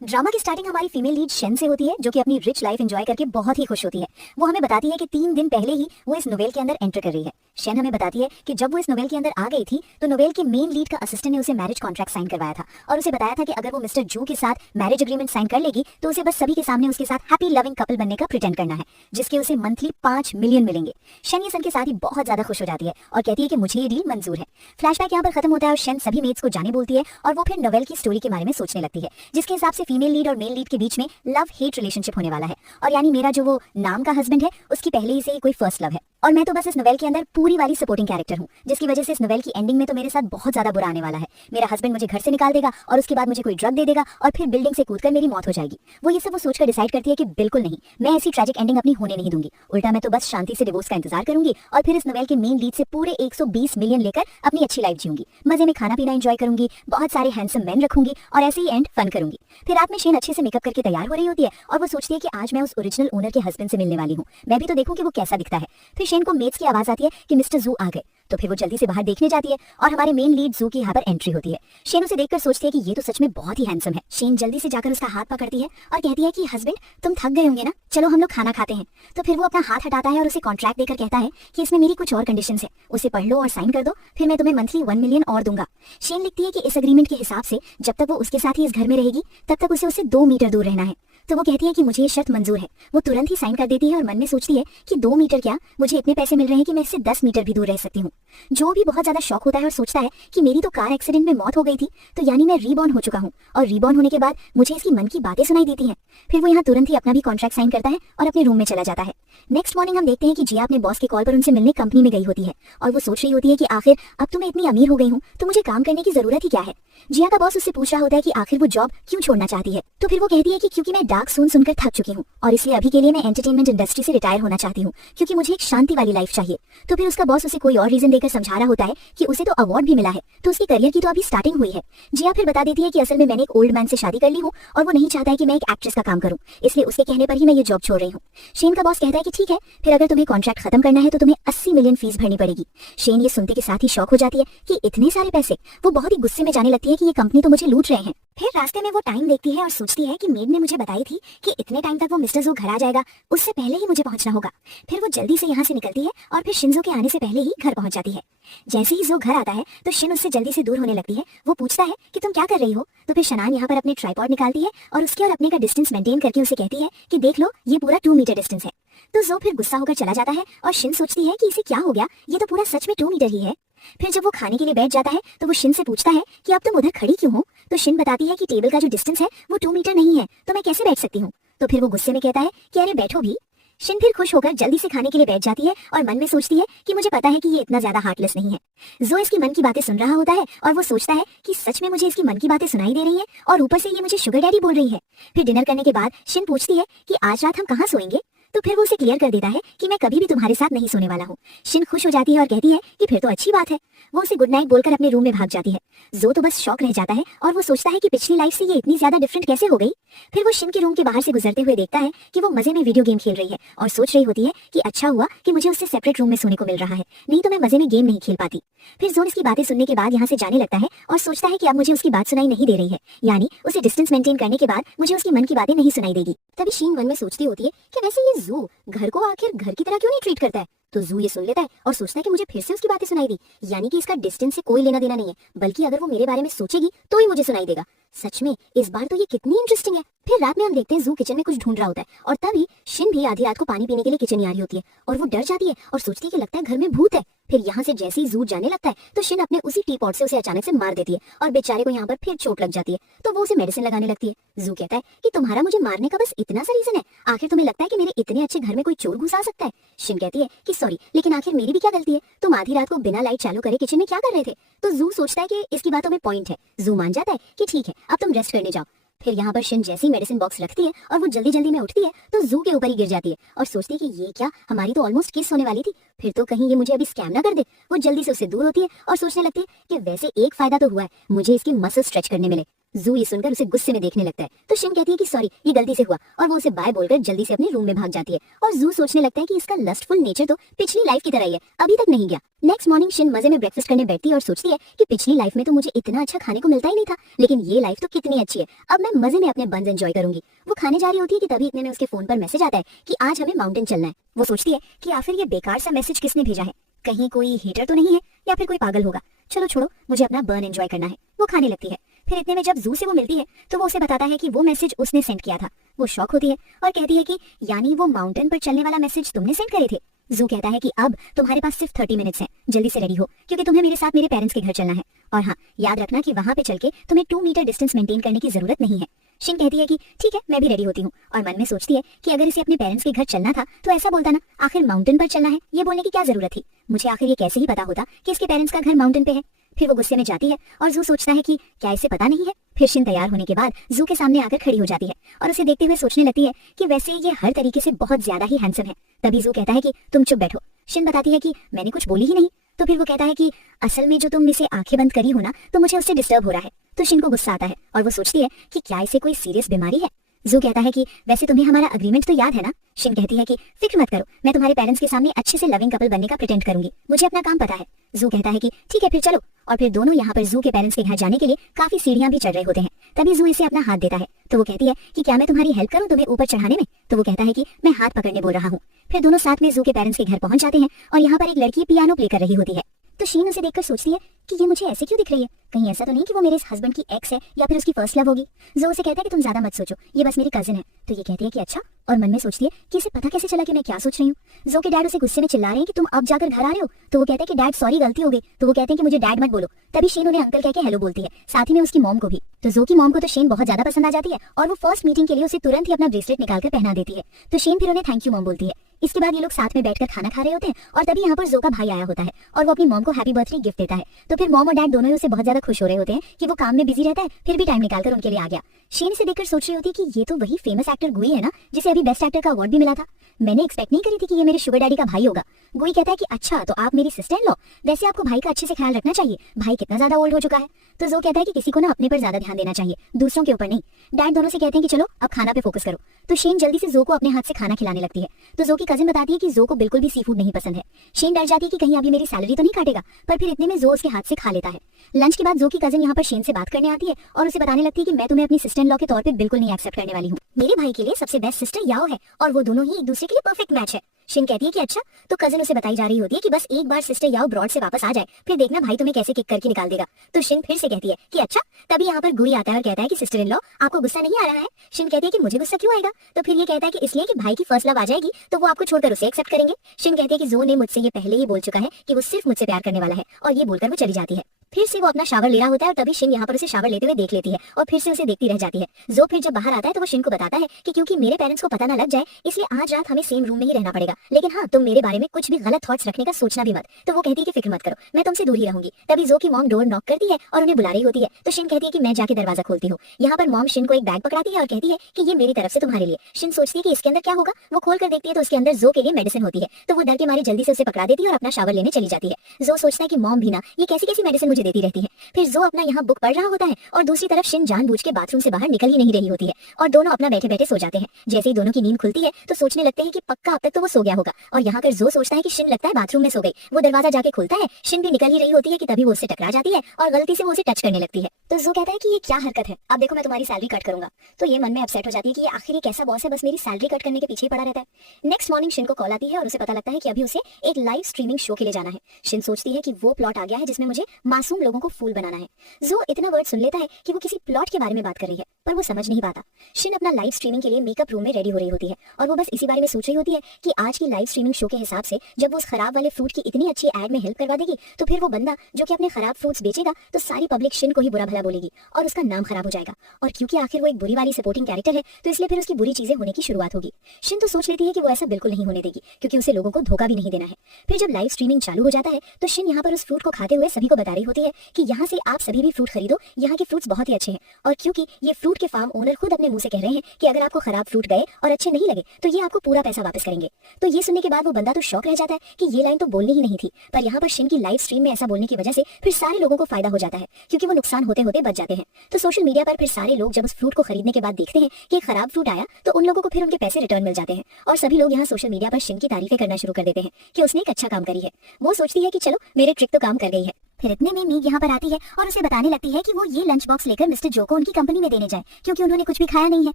Drama की starting हमारी female lead शन से होती है, जो कि अपनी रिच लाइफ एंजॉय करके बहुत ही खुश होती है। वो हमें बताती है कि 3 दिन पहले ही वो इस नोवेल के अंदर एंटर कर रही है। शन हमें बताती है कि जब वो इस नोवेल के अंदर आ गई थी तो नोवेल के मेन लीड का असिस्टेंट ने उसे मैरिज कॉन्ट्रैक्ट साइन करवाया था और उसे बताया था कि अगर वो मिस्टर जू के साथ मैरिज एग्रीमेंट साइन कर लेगी तो उसे बस सभी के सामने उसके साथ हैप्पी लविंग कपल बनने का प्रिटेंड करना है, जिसके उसे मंथली 5 मिलियन मिलेंगे। शन ये सन के साथ ही बहुत ज्यादा खुश हो जाती है और कहती है कि मुझे ये डील मंजूर है। फ्लैशबैक यहाँ पर खत्म होता है और शन सभी मेट्स को जाने बोलती है और वो फिर नोवेल की स्टोरी के बारे में सोचने लगती है, जिसके हिसाब से फीमेल लीड और मेल लीड के बीच में लव हेट रिलेशनशिप होने वाला है। और यानी मेरा जो वो नाम का हस्बैंड है उसकी पहले ही से ही कोई फर्स्ट लव है और मैं तो बस इस नोवेल के अंदर पूरी वाली सपोर्टिंग कैरेक्टर हूँ, जिसकी वजह से इस नोवेल की एंडिंग में तो मेरे साथ बहुत ज्यादा बुरा आने वाला है। मेरा हस्बैंड मुझे घर से निकाल देगा और उसके बाद मुझे कोई ड्रग दे देगा और फिर बिल्डिंग से कूदकर मेरी मौत हो जाएगी। वो ये सब वो सोचकर डिसाइड करती है कि बिल्कुल नहीं, मैं ऐसी ट्रैजिक एंडिंग अपनी होने नहीं दूंगी। उल्टा मैं तो बस शांति से डिवोर्स का इंतजार करूंगी और फिर इस नोवेल के मेन लीड से पूरे 120 मिलियन लेकर अपनी अच्छी लाइफ जीऊंगी, मजे में खाना पीना एंजॉय करूंगी, बहुत सारे हैंडसम मैन रखूंगी और ऐसे ही एंड फन करूंगी। फिर रात में शेन अच्छे से मेकअप करके तैयार हो रही होती है और वो सोचती है कि आज मैं उस ओरिजिनल ओनर के हस्बैंड से मिलने वाली हूँ, मैं भी तो देखूं कि वो कैसा दिखता है। फिर शेन को मेट्स की आवाज आती है कि मिस्टर जू आ गए, तो फिर वो जल्दी से बाहर देखने जाती है और हमारे मेन लीड जू की यहाँ पर एंट्री होती है। शेन उसे देखकर सोचती है कि ये तो सच में बहुत ही हैंडसम है। शेन जल्दी से जाकर उसका हाथ पकड़ती है और कहती है कि हस्बैंड तुम थक गए होंगे ना, चलो हम लोग खाना खाते हैं। तो फिर वो अपना हाथ हटाता है और उसे कॉन्ट्रैक्ट देकर कहता है कि इसमें मेरी कुछ और कंडीशंस है, उसे पढ़ लो और साइन कर दो, फिर मैं तुम्हें मंथली 1 मिलियन और दूंगा। शेन लिखती है कि इस एग्रीमेंट के हिसाब से जब तक वो उसके साथ ही इस घर में रहेगी तब तक उसे उससे 2 मीटर दूर रहना है। तो वो कहती है कि मुझे ये शर्त मंजूर है। वो तुरंत ही साइन कर देती है और मन में सोचती है कि 2 मीटर क्या, मुझे इतने पैसे मिल रहे हैं कि मैं इससे 10 मीटर भी दूर रह सकती हूँ। जो भी बहुत ज्यादा शौक होता है और सोचता है कि मेरी तो कार एक्सीडेंट में मौत हो गई थी, तो यानी मैं रीबॉर्न हो चुका हूँ और रीबॉर्न होने के बाद मुझे इसकी मन की बातें सुनाई देती हैं। फिर वो यहाँ तुरंत ही अपना भी कॉन्ट्रैक्ट साइन करता है और अपने रूम में चला जाता है। नेक्स्ट मॉर्निंग हम देखते हैं कि जिया अपने बॉस के कॉल पर उनसे मिलने कंपनी में गई होती है और वो सोच रही होती है कि आखिर अब तो मैं इतनी अमीर हो गई हूँ तो मुझे काम करने की जरूरत ही क्या है। जिया का बॉस उससे पूछ रहा होता है कि आखिर वो जॉब क्यों छोड़ना चाहती है, तो फिर वो कहती है कि क्योंकि मैं डार्क सुनकर थक चुकी हूँ और इसलिए अभी के लिए मैं एंटरटेनमेंट इंडस्ट्री से रिटायर होना चाहती हूँ, क्योंकि मुझे एक शांति वाली लाइफ चाहिए। तो फिर उसका बॉस उसे कोई और रीजन देकर समझा रहा होता है कि उसे तो अवार्ड भी मिला है, तो उसके करियर की तो अभी स्टार्टिंग हुई है। जिया फिर बता देती है कि असल में मैंने एक ओल्ड मैन से शादी कर ली हूँ और वो नहीं चाहता है कि मैं एक एक्ट्रेस का काम करूँ, इसलिए उसके कहने पर ही मैं ये जॉब छोड़ रही हूँ। शेन का बॉस कहता है कि ठीक है, फिर अगर तुम्हें कॉन्ट्रैक्ट खत्म करना है तो तुम्हें 80 मिलियन फीस भरनी पड़ेगी। शेन ये सुनते के साथ ही शॉक हो जाती है कि इतने सारे पैसे। वो बहुत ही गुस्से में जाने लगती है कि ये कंपनी तो मुझे लूट रहे हैं। फिर रास्ते में वो टाइम देखती है और सोचती है कि मेड ने मुझे बताई थी कि इतने टाइम तक वो मिस्टर जू घर आ जाएगा, उससे पहले ही मुझे पहुंचना होगा। फिर वो जल्दी से यहाँ से निकलती है और फिर शिंजो के आने से पहले ही घर पहुंच जाती है। जैसे ही जो घर आता है तो शिन उससे जल्दी से दूर होने लगती है। वो पूछता है कि तुम क्या कर रही हो, तो फिर शनान यहाँ पर अपने ट्राइपॉड निकालती है और उसके और अपने का डिस्टेंस मेंटेन करके उसे कहती है कि देख लो ये पूरा 2 मीटर डिस्टेंस है। तो जो फिर गुस्सा होकर चला जाता है और शिन सोचती है कि इसे क्या हो गया, ये तो पूरा सच में 2 मीटर ही है। फिर जब वो खाने के लिए बैठ जाता है तो वो शिन से पूछता है कि अब तुम उधर खड़ी क्यों हो, तो शिन बताती है कि टेबल का जो डिस्टेंस है वो 2 मीटर नहीं है, तो मैं कैसे बैठ सकती हूँ। तो फिर वो गुस्से में कहता है कि अरे बैठो भी। शिन फिर खुश होकर जल्दी से खाने के लिए बैठ जाती है और मन में सोचती है कि मुझे पता है कि ये इतना ज्यादा हार्टलेस नहीं है। जो इसकी मन की बातें सुन रहा होता है और वो सोचता है कि सच में मुझे इसकी मन की बातें सुनाई दे रही हैं और ऊपर से ये मुझे शुगर डैडी बोल रही है। फिर डिनर करने के बाद शिन पूछती है कि आज रात हम कहाँ सोएंगे, तो फिर वो उसे क्लियर कर देता है कि मैं कभी भी तुम्हारे साथ नहीं सोने वाला हूँ। शिन खुश हो जाती है और कहती है कि फिर तो अच्छी बात है। वो उसे गुड नाइट बोलकर अपने रूम में भाग जाती है। जो तो बस शॉक रह जाता है और वो सोचता है कि पिछली लाइफ से ये इतनी ज्यादा डिफरेंट कैसे हो गई। फिर वो शिन के रूम के बाहर से गुजरते हुए देखता है कि वो मजे में वीडियो गेम खेल रही है और सोच रही होती है कि अच्छा हुआ कि मुझे उससे सेपरेट रूम में सोने को मिल रहा है, नहीं तो मैं मजे में गेम नहीं खेल पाती। फिर जोन इसकी बातें सुनने के बाद यहाँ से जाने लगता है और सोचता है कि अब मुझे उसकी बात सुनाई नहीं दे रही है, यानी उसे डिस्टेंस मेंटेन करने के बाद मुझे उसकी मन की बातें नहीं सुनाई देगी। तभी शीन मन में सोचती होती है कि वैसे ये जू घर को आखिर घर की तरह क्यों नहीं ट्रीट करता है। तो जू ये सुन लेता है और सोचता है कि मुझे फिर से उसकी बातें सुनाई दी, यानी कि इसका डिस्टेंस से कोई लेना देना नहीं है, बल्कि अगर वो मेरे बारे में सोचेगी तो ही मुझे सुनाई देगा। सच में इस बार तो ये कितनी इंटरेस्टिंग है। फिर रात में हम देखते हैं जू किचन में कुछ ढूंढ रहा होता है और तभी शिन भी आधी रात को पानी पीने के लिए किचन आ रही होती है और वो डर जाती है और सोचती है कि लगता है घर में भूत है। फिर यहाँ से जैसे ही जू जाने लगता है तो शिन अपने उसी टी पॉट से उसे अचानक से मार देती है और बेचारे को यहाँ पर फिर चोट लग जाती है, तो वो उसे मेडिसिन लगाने लगती है। जू कहता है कि तुम्हारा मुझे मारने का बस इतना सा रीजन है, आखिर तुम्हें लगता है कि मेरे इतने अच्छे घर में कोई चोर घुसा सकता है। शिन कहती है कि सॉरी, लेकिन आखिर मेरी भी क्या गलती है, तुम आधी रात को बिना लाइट चालू करे किचन में क्या कर रहे थे। तो जू सोचता है कि इसकी बातों में पॉइंट है। जू मान जाता है कि ठीक है अब तुम रेस्ट करने जाओ। फिर यहाँ पर शिन जैसी मेडिसिन बॉक्स रखती है और वो जल्दी जल्दी में उठती है तो जू के ऊपर ही गिर जाती है और सोचती है कि ये क्या, हमारी तो ऑलमोस्ट किस होने वाली थी, फिर तो कहीं ये मुझे अभी स्कैम ना कर दे। वो जल्दी से उससे दूर होती है और सोचने लगती है कि वैसे एक फायदा तो हुआ है, मुझे इसकी मसल स्ट्रेच करने मिले। जू ये सुनकर उसे गुस्से में देखने लगता है तो शिन कहती है कि सॉरी ये गलती से हुआ और वो उसे बाय बोलकर जल्दी से अपने रूम में भाग जाती है। और जू सोचने लगता है कि इसका लस्टफुल नेचर तो पिछली लाइफ की तरह ही है, अभी तक नहीं गया। नेक्स्ट मॉर्निंग शिन मजे में ब्रेकफास्ट करने बैठती है और सोचती है कि पिछली लाइफ में तो मुझे इतना अच्छा खाने को मिलता ही नहीं था, लेकिन ये लाइफ तो कितनी अच्छी है, अब मैं मजे में अपने बंस एंजॉय करूंगी। वो खाने जा रही होती है कि तभी इतने में उसके फोन पर मैसेज आता है कि आज हमें माउंटेन चलना है। वो सोचती है कि आखिर ये बेकार सा मैसेज किसने भेजा है, कहीं कोई हेटर तो नहीं है या फिर कोई पागल होगा, चलो छोड़ो मुझे अपना बर्न एंजॉय करना है। वो खाने लगती है। फिर इतने में जब जू से वो मिलती है तो वो उसे बताता है कि वो मैसेज उसने सेंड किया था। वो शॉक होती है और कहती है कि यानी वो माउंटेन पर चलने वाला मैसेज तुमने सेंड करे थे। जू कहता है कि अब तुम्हारे पास सिर्फ 30 मिनट्स हैं, जल्दी से रेडी हो क्योंकि तुम्हें मेरे साथ मेरे पेरेंट्स के घर चलना है। और हाँ, याद रखना कि वहां पे चल के तुम्हें 2 मीटर डिस्टेंस मेंटेन करने की जरूरत नहीं है। शिन कहती है कि ठीक है मैं भी रेडी होती हूँ और मन में सोचती है कि अगर इसे अपने पेरेंट्स के घर चलना था तो ऐसा बोलता ना, आखिर माउंटेन पर चलना है ये बोलने की क्या जरूरत थी, मुझे आखिर ये कैसे ही पता होता कि इसके पेरेंट्स का घर माउंटेन पे है। फिर वो गुस्से में जाती है और जू सोचता है कि क्या इसे पता नहीं है। फिर शिन तैयार होने के बाद जू के सामने आकर खड़ी हो जाती है और उसे देखते हुए सोचने लगती है कि वैसे ये हर तरीके से बहुत ज्यादा ही हैंडसम है। तभी जू कहता है कि तुम चुप बैठो। शिन बताती है कि मैंने कुछ बोली ही नहीं। तो फिर वो कहता है कि असल में जो तुम इसे आंखें बंद करी हो ना तो मुझे उससे डिस्टर्ब हो रहा है। तो शिन को गुस्सा आता है और वो सोचती है कि क्या इसे कोई सीरियस बीमारी है। जू कहता है कि वैसे तुम्हें हमारा अग्रीमेंट तो याद है ना। शिन कहती है कि फिक्र मत करो, मैं तुम्हारे पेरेंट्स के सामने अच्छे से लविंग कपल बनने का प्रिटेंड करूंगी, मुझे अपना काम पता है। जू कहता है कि ठीक है फिर चलो। और फिर दोनों यहाँ पर जू के पेरेंट्स के घर जाने के लिए काफी सीढ़ियां भी चढ़ रहे होते हैं। तभी जू इसे अपना हाथ देता है तो वो कहती है कि क्या मैं तुम्हारी हेल्प करूं तुम्हें ऊपर चढ़ाने में। तो वो कहता है कि मैं हाथ पकड़ने बोल रहा हूँ। फिर दोनों साथ में जू के पेरेंट्स के घर पहुंच जाते हैं और यहाँ पर एक लड़की पियानो प्ले कर रही होती है। तो शीन उसे देखकर सोचती है कि ये मुझे ऐसे क्यों दिख रही है, कहीं ऐसा तो नहीं कि वो मेरे इस हस्बैंड की एक्स है या फिर उसकी फर्स्ट लव होगी। जो उसे कहता है कि तुम ज्यादा मत सोचो, ये बस मेरी कजिन है। तो ये कहती है कि अच्छा, और मन में सोचती है कि इसे पता कैसे चला कि मैं क्या सोच रही हूँ। जो के डैड उसे गुस्से में चिल्ला रहे हैं कि तुम अब जाकर घर आ रहे हो। तो वो कहते हैं कि डैड सॉरी गलती हो गई। तो वो कहते हैं कि मुझे डैड मत बोलो। तभी शीन उन्हें अंकल कह के हेलो बोलती है, साथ ही में उसकी मॉम को भी। तो जो की मॉम को तो शेन बहुत ज्यादा पसंद आ जाती है और वो फर्स्ट मीटिंग के लिए उसे तुरंत ही अपना ब्रेसलेट निकालकर पहना देती है। तो शेन फिर उन्हें थैंक यू मॉम बोलती है। इसके बाद ये लोग साथ में बैठकर खाना खा रहे होते हैं और तभी यहाँ पर जो का भाई आया होता है और वो अपनी मॉम को हैप्पी बर्थडे गिफ्ट देता है। तो फिर मॉम और डैड दोनों ही उसे बहुत ज्यादा खुश हो रहे होते हैं कि वो काम में बिजी रहता है फिर भी टाइम निकालकर उनके लिए आ गया। शेन इसे देखकर सोच रही होती है कि ये तो वही फेमस एक्टर गुई है ना जिसे अभी बेस्ट एक्टर का अवार्ड भी मिला था। मैंने एक्सपेक्ट नहीं करी थी कि ये मेरे शुगर डैडी का भाई होगा। गुई कहता है कि अच्छा तो आप मेरी सिस्टर इन लॉ, वैसे आपको भाई का अच्छे से ख्याल रखना चाहिए, भाई कितना ज्यादा ओल्ड हो चुका है। तो जो कहता है कि किसी को ना अपने पर ज्यादा ध्यान देना चाहिए, दूसरों के ऊपर नहीं। डैड दोनों से कहते हैं कि चलो अब खाना पे फोकस करो। तो शेन जल्दी से जो को अपने हाथ से खाना खिलाने लगती है। तो जो की कजिन बताती है कि जो को बिल्कुल भी सी फूड नहीं पसंद है। शेन डर जाती है कि कहीं अभी मेरी सैलरी तो नहीं काटेगा, पर फिर इतने में जो उसके हाथ से खा लेता है। लंच के बाद जो की कजिन यहाँ पर शेन से बात करने आती है और उसे बताने लगती है कि मैं तुम्हें अपनी सिस्टर इन लॉ के तौर पे बिल्कुल नहीं एक्सेप्ट करने वाली हूँ। मेरे भाई के लिए सबसे बेस्ट सिस्टर याओ है और वो दोनों ही एक दूसरे के लिए परफेक्ट मैच है। शिन कहती है कि अच्छा। तो कजिन उसे बताई जा रही होती है कि बस एक बार सिस्टर याओ ब्रॉड से वापस आ जाए फिर देखना भाई तुम्हें कैसे किक करके निकाल देगा। तो शिन फिर से कहती है कि अच्छा। तभी यहाँ पर गुई आता है और कहता है कि सिस्टर इन लॉ आपको गुस्सा नहीं आ रहा है। शिन कहती है कि मुझे गुस्सा क्यों आएगा। तो फिर ये कहता है कि इसलिए कि भाई की फर्स्ट लव आ जाएगी तो वो आपको छोड़कर उसे एक्सेप्ट करेंगे। शिन कहती है कि जो ने मुझसे ये पहले ही बोल चुका है कि वो सिर्फ मुझसे प्यार करने वाला है और ये बोलकर वो चली जाती है। फिर से वो अपना शावर ले रहा होता है और तभी शिन यहाँ पर उसे शावर लेते हुए देख लेती है और फिर से उसे देखती रह जाती है। जो फिर जब बाहर आता है तो वो शिन को बताता है कि क्योंकि मेरे पेरेंट्स को पता ना लग जाए इसलिए आज रात हमें सेम रूम में ही रहना पड़ेगा, लेकिन हाँ तुम मेरे बारे में कुछ भी गलत थॉट्स रखने का सोचना भी मत। तो वो कहती है कि फिक्र मत करो, मैं तुमसे दूर ही रहूंगी। तभी जो की मॉम डोर नॉक करती है और उन्हें बुला रही होती है। तो शिन कहती है कि मैं जाके दरवाजा खोलती हूँ। यहाँ पर मॉम शिन को एक बैग पकड़ाती है और कहती है कि ये मेरी तरफ से तुम्हारे लिए। शिन सोचती है कि इसके अंदर क्या होगा। वो खोल कर देखती है तो उसके अंदर जो के लिए मेडिसिन होती है। तो वो डर के मारे जल्दी से उसे पकड़ा देती है और अपना शावर लेने चली जाती है। जो सोचता है कि मॉम भी ना ये कैसी कैसी मेडिसिन मुझे देती रहती है। फिर जो अपना यहाँ बुक पढ़ रहा होता है और दूसरी तरफ शिन जानबूझ के बाथरूम से बाहर निकल ही नहीं रही होती है और दोनों अपना बैठे बैठे सो जाते हैं। जैसे ही दोनों की नींद खुलती है तो सोचने लगते हैं कि पक्का अब तक तो वो सो गया होगा और यहाँ कर जो सोचता है कि शिन लगता है बाथरूम में सो गई। वो दरवाजा जाके खुलता है, शिन भी निकल ही रही होती है कि तभी वो उससे टकरा जाती है और गलती से वो उसे टच करने लगती है। तो जो कहता है कि ये क्या हरकत है, अब देखो मैं तुम्हारी सैलरी कट करूंगा। तो ये मन में अपसेट हो जाती है कि ये आखिर ये कैसा बॉस है, बस मेरी सैलरी कट करने के पीछे ही पड़ा रहता है। नेक्स्ट मॉर्निंग शिन को कॉल आती है और उसे पता लगता है कि अभी उसे एक लाइव स्ट्रीमिंग शो के लिए जाना है। शिन सोचती है कि वो प्लॉट आ गया है जिसमें मुझे मासूम लोगों को फूल बनाना है। जो इतना वर्ड सुन लेता है कि वो किसी प्लॉट के बारे में बात कर रही है पर वो समझ नहीं पाता। शिन अपना लाइव स्ट्रीमिंग के लिए मेकअप रूम में रेडी हो रही होती है और वो बस इसी बारे में सोच रही होती है कि आज की लाइव स्ट्रीमिंग शो के हिसाब से जब वो उस खराब वाले फ्रूट की इतनी अच्छी एड में हेल्प करवा देगी तो फिर वो बंदा जो कि अपने खराब फ्रूट्स बेचेगा तो सारी पब्लिक शिन को ही बुरा भला बोलेगी और उसका नाम खराब हो जाएगा। और क्योंकि आखिर वो एक बुरी वाली सपोर्टिंग कैरेक्टर है तो इसलिए फिर उसकी बुरी चीजें होने की शुरुआत होगी। शिन तो सोच लेती है कि वो ऐसा बिल्कुल नहीं होने देगी क्योंकि उसे लोगों को धोखा भी नहीं देना है। फिर जब लाइव स्ट्रीमिंग चालू हो जाता है तो शिन यहाँ पर उस फ्रूट को खाते हुए सभी को बता रही होती है कि यहाँ से आप सभी भी फ्रूट खरीदो, यहाँ के फ्रूट्स बहुत ही अच्छे हैं और क्योंकि ये फ्रूट के फार्म ओनर खुद अपने मुंह से कह रहे हैं कि अगर आपको खराब फ्रूट गए और अच्छे नहीं लगे तो ये आपको पूरा पैसा वापस करेंगे। तो ये सुनने के बाद वो बंदा तो शॉक रह जाता है कि ये लाइन तो बोलनी ही नहीं थी, पर यहाँ पर शिन की लाइव स्ट्रीम में ऐसा बोलने की वजह से फिर सारे लोगों को फायदा हो जाता है, क्योंकि वो नुकसान होते होते बच जाते हैं। तो सोशल मीडिया पर फिर सारे लोग जब उस फ्रूट को खरीदने के बाद देखते हैं कि एक खराब फ्रूट आया तो उन लोगों को फिर उनके पैसे रिटर्न मिल जाते हैं, और सभी लोग यहाँ सोशल मीडिया पर शिन की तारीफें करना शुरू कर देते हैं कि उसने एक अच्छा काम करी है। वो सोचती है कि चलो मेरे ट्रिक तो काम कर गई है। फिर इतने में मीग यहाँ पर आती है और उसे बताने लगती है कि वो ये लंच बॉक्स लेकर मिस्टर जो को उनकी कंपनी में देने जाए, क्योंकि उन्होंने कुछ भी खाया नहीं है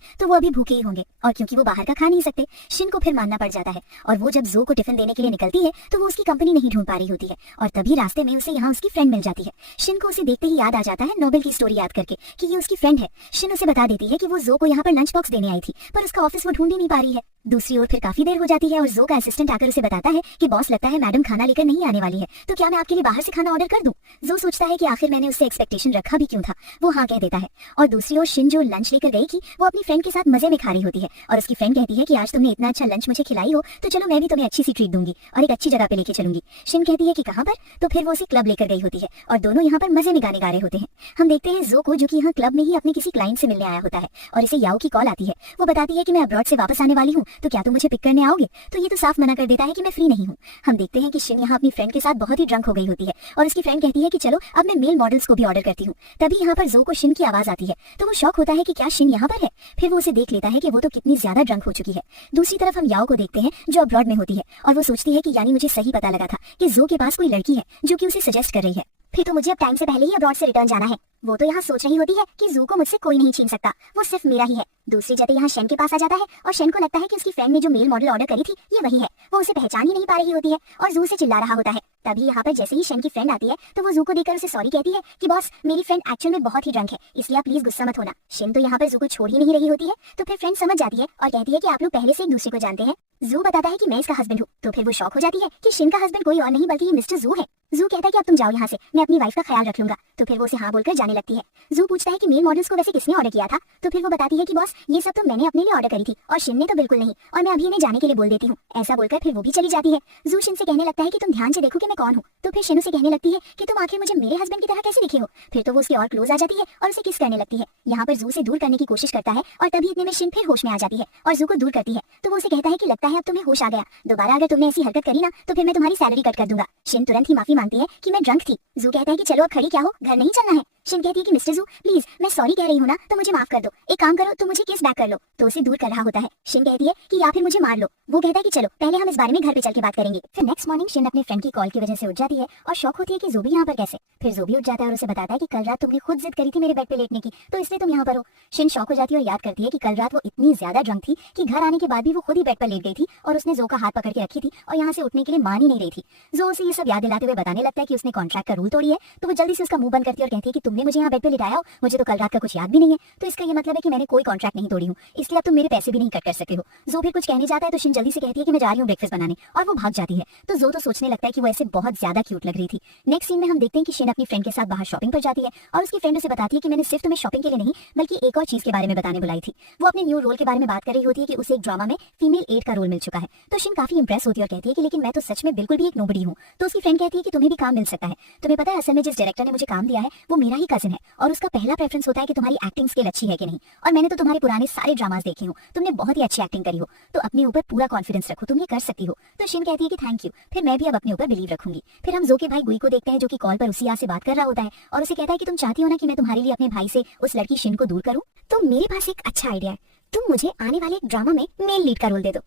तो वो अभी भूखे ही होंगे, और क्योंकि वो बाहर का खा नहीं सकते शिन को फिर मानना पड़ जाता है। और वो जब जो को टिफिन देने के लिए निकलती है तो वो उसकी कंपनी नहीं ढूंढ पा रही होती है, और तभी रास्ते में उसे यहाँ उसकी फ्रेंड मिल जाती है। शिन को उसे देखते ही याद आ जाता है नोबेल की स्टोरी याद करके कि ये उसकी फ्रेंड है। शिन उसे बता देती है कि वो जो को यहाँ पर लंच बॉक्स देने आई थी, पर उसका ऑफिस वो ढूंढ ही नहीं पा रही है। दूसरी ओर फिर काफी देर हो जाती है और जो का असिस्टेंट आकर उसे बताता है कि बॉस लगता है मैडम खाना लेकर नहीं आने वाली है, तो क्या मैं आपके लिए बाहर से खाना ऑर्डर कर दूं? जो सोचता है कि आखिर मैंने उससे एक्सपेक्टेशन रखा भी क्यों था, वो हाँ कह देता है। और दूसरी ओर शिन जो लंच लेकर गई थी वो अपनी फ्रेंड के साथ मजे में खा रही होती है, और उसकी फ्रेंड कहती है कि आज तुमने इतना अच्छा लंच मुझे खिलाई हो तो चलो मैं भी तुम्हें अच्छी सी ट्रीट दूंगी और एक अच्छी जगह पे लेके चलूंगी। शिन कहती है कि कहाँ पर, तो फिर वो उसे क्लब लेकर गई होती है और दोनों यहाँ पर मजे में गाने गा रहे होते हैं। हम देखते हैं जो को जो कि यहाँ क्लब में ही अपने किसी क्लाइंट से मिलने आया होता है, और इसे याओ की कॉल आती है। वो बताती है कि मैं अब्रॉड से वापस आने वाली हूँ, तो क्या तुम मुझे पिक करने आओगे? तो ये तो साफ मना कर देता है कि मैं फ्री नहीं हूँ। हम देखते हैं कि शिन यहाँ अपनी फ्रेंड के साथ बहुत ही ड्रंक हो गई होती है, और उसकी फ्रेंड कहती है कि चलो अब मैं मेल मॉडल्स को भी ऑर्डर करती हूँ। तभी यहाँ पर जो को शिन की आवाज आती है, तो वो शॉक होता है कि क्या शिन यहाँ पर है। फिर वो उसे देख लेता है कि वो तो कितनी ज्यादा ड्रंक हो चुकी है। दूसरी तरफ हम याओ को देखते हैं जो अब्रॉड में होती है, और वो सोचती है कि यानी मुझे सही पता लगा था कि जो के पास कोई लड़की है जो कि उसे सजेस्ट कर रही है, फिर तो मुझे अब टाइम से पहले ही अब्रॉड से रिटर्न जाना है। वो तो यहाँ सोच रही होती है कि जू को मुझसे कोई नहीं छीन सकता, वो सिर्फ मेरा ही है। दूसरी जगह यहाँ शेन के पास आ जाता है, और शेन को लगता है कि उसकी फ्रेंड ने जो मेल मॉडल ऑर्डर करी थी ये वही है। वो उसे पहचान ही नहीं पा रही होती है और जू से चिल्ला रहा होता है। तभी यहाँ पर जैसे ही शेन की फ्रेंड आती है तो वो जू को देखकर उसे सॉरी कहती है कि बॉस मेरी फ्रेंड एक्चुअल में बहुत ही ड्रंक है, इसलिए आप प्लीज गुस्सा मत होना। शेन तो यहाँ पर जू को छोड़ ही नहीं रही होती है, तो फिर फ्रेंड समझ जाती है और कहती है कि आप लोग पहले से एक दूसरे को जानते हैं। जू बताता है कि मैं इसका हस्बैंड हूँ, तो फिर वो शॉक हो जाती है कि शिन का हस्बैंड कोई और नहीं बल्कि ये मिस्टर जू है। जू कहता है कि अब तुम जाओ यहाँ से, मैं अपनी वाइफ का ख्याल रख लूंगा, तो फिर वो उसे हाँ बोलकर जाने लगती है। जू पूछता है कि मेल मॉडल्स को वैसे किसने ऑर्डर किया था, तो फिर वो बताती है कि बॉस ये सब तो मैंने अपने लिए ऑर्डर करी थी और शिन ने तो बिल्कुल नहीं, और मैं अभी इन्हें जाने के लिए बोल देती हूँ। ऐसा बोलकर फिर वो भी चली जाती है। जू शिन से कहने लगता है कि तुम ध्यान से देखो कि मैं कौन हूँ, तो फिर शिन उसे कहने लगती है कि तुम आखिर मुझे मेरे हस्बैंड की तरह कैसे दिखे हो। फिर तो वो उसकी और क्लोज आ जाती है और उसे किस करने लगती है। यहाँ पर जू से दूर करने की कोशिश करता है, और तभी इतने में शिन फिर होश में आ जाती है और जू को दूर करती है। तो वो उसे कहता है कि लगता है अब तुम्हें होश आ गया, दोबारा अगर तुमने ऐसी हरकत करी ना तो फिर मैं तुम्हारी सैलरी कट कर दूंगा। शिन तुरंत ही माफी मांगती है कि मैं ड्रंक थी। जू कहता है कि चलो अब खड़ी क्या हो, घर नहीं चलना है। शिन कहती है कि मिस्टर जू प्लीज मैं सॉरी कह रही हूँ ना, तो मुझे माफ कर दो, एक काम करो तुम मुझे किस बैक कर लो। तो उसे दूर कर रहा होता है। शिन कहती है कि या फिर मुझे मार लो। वो कहता है कि चलो पहले हम इस बारे में घर पे चल के बात करेंगे। फिर नेक्स्ट मॉर्निंग शिन अपने फ्रेंड की कॉल की वजह से उठ जाती है और शॉक होती है कि जोबी यहाँ पर कैसे। फिर जोबी उठ जाता है और उसे बताता है कि कल रात तुमने खुद जिद करी थी मेरे बेड पे लेटने की, तो इसलिए तुम यहाँ पर हो। शिन शॉक हो जाती है और याद करती है कि कल रात वो इतनी ज्यादा ड्रंक थी कि घर आने के बाद भी वो खुद ही बेड पर लेट गई थी, और उसने जो का हाथ पकड़ के रखी थी और यहाँ से उठने के लिए मान ही नहीं रही थी। जो उसे ये सब याद दिलाते हुए बताने लगता है कि उसने कॉन्ट्रैक्ट का रूल तोड़ी है, तो वो जल्दी से उसका मुंह बंद करती है और कहती है कि तुमने मुझे यहाँ बेड पे लिटाया हो, मुझे तो कल रात का कुछ याद भी नहीं है, तो इसका ये मतलब है कि मैंने कोई कॉन्ट्रैक्ट नहीं तोड़ी हूँ, इसलिए अब तुम मेरे पैसे भी नहीं कट कर सकते हो। जो फिर कुछ कहने जाता है तो शिन जल्दी से कहती है कि मैं जा रही हूँ ब्रेकफास्ट बनाने, और वो भाग जाती है। तो जो तो सोचने लगता है कि वो ऐसे बहुत ज्यादा क्यूट लग रही थी। नेक्स्ट सीन में हम देखते हैं कि शिन अपनी फ्रेंड के साथ बाहर शॉपिंग पर जाती है, और उसकी फ्रेंड उसे बताती है कि मैंने सिर्फ तुम्हें शॉपिंग के लिए नहीं बल्कि एक और चीज के बारे में बताने बुलाई थी। वो अपने न्यू रोल के बारे में बात कर रही होती है कि उसे एक ड्रामा में फीमेल एड का रोल मिल चुका है। तो शिन काफी इंप्रेस होती है और कहती है कि लेकिन मैं तो सच में बिल्कुल भी एक नोबडी हूँ। तो उसकी फ्रेंड कहती है कि तुम्हें भी काम मिल सकता है। तुम्हें पता है असल में जिस डायरेक्टर ने मुझे काम दिया है वो मेरा ही कजिन है, और उसका पहला प्रेफरेंस होता है कि तुम्हारी एक्टिंग स्किल अच्छी है कि नहीं, और मैंने तो तुम्हारे पुराने सारे ड्रामास देखे हो, तुमने बहुत ही अच्छी एक्टिंग करी हो, तो अपने ऊपर पूरा कॉन्फिडेंस रखो, तुम ये कर सकती हो। तो शिन कहती है कि थैंक यू, फिर मैं भी अब अपने ऊपर बिलीव रखूंगी। फिर हम जो के भाई गुई को देखते हैं जो कि कॉल पर उसी से बात कर रहा होता है, और उसे कहता है कि तुम चाहती हो ना कि मैं तुम्हारे लिए अपने भाई से उस लड़की शिन को दूर करूं, तो मेरे पास एक अच्छा आइडिया है, तुम मुझे आने वाले एक ड्रामा में मेल लीड का रोल दे दो।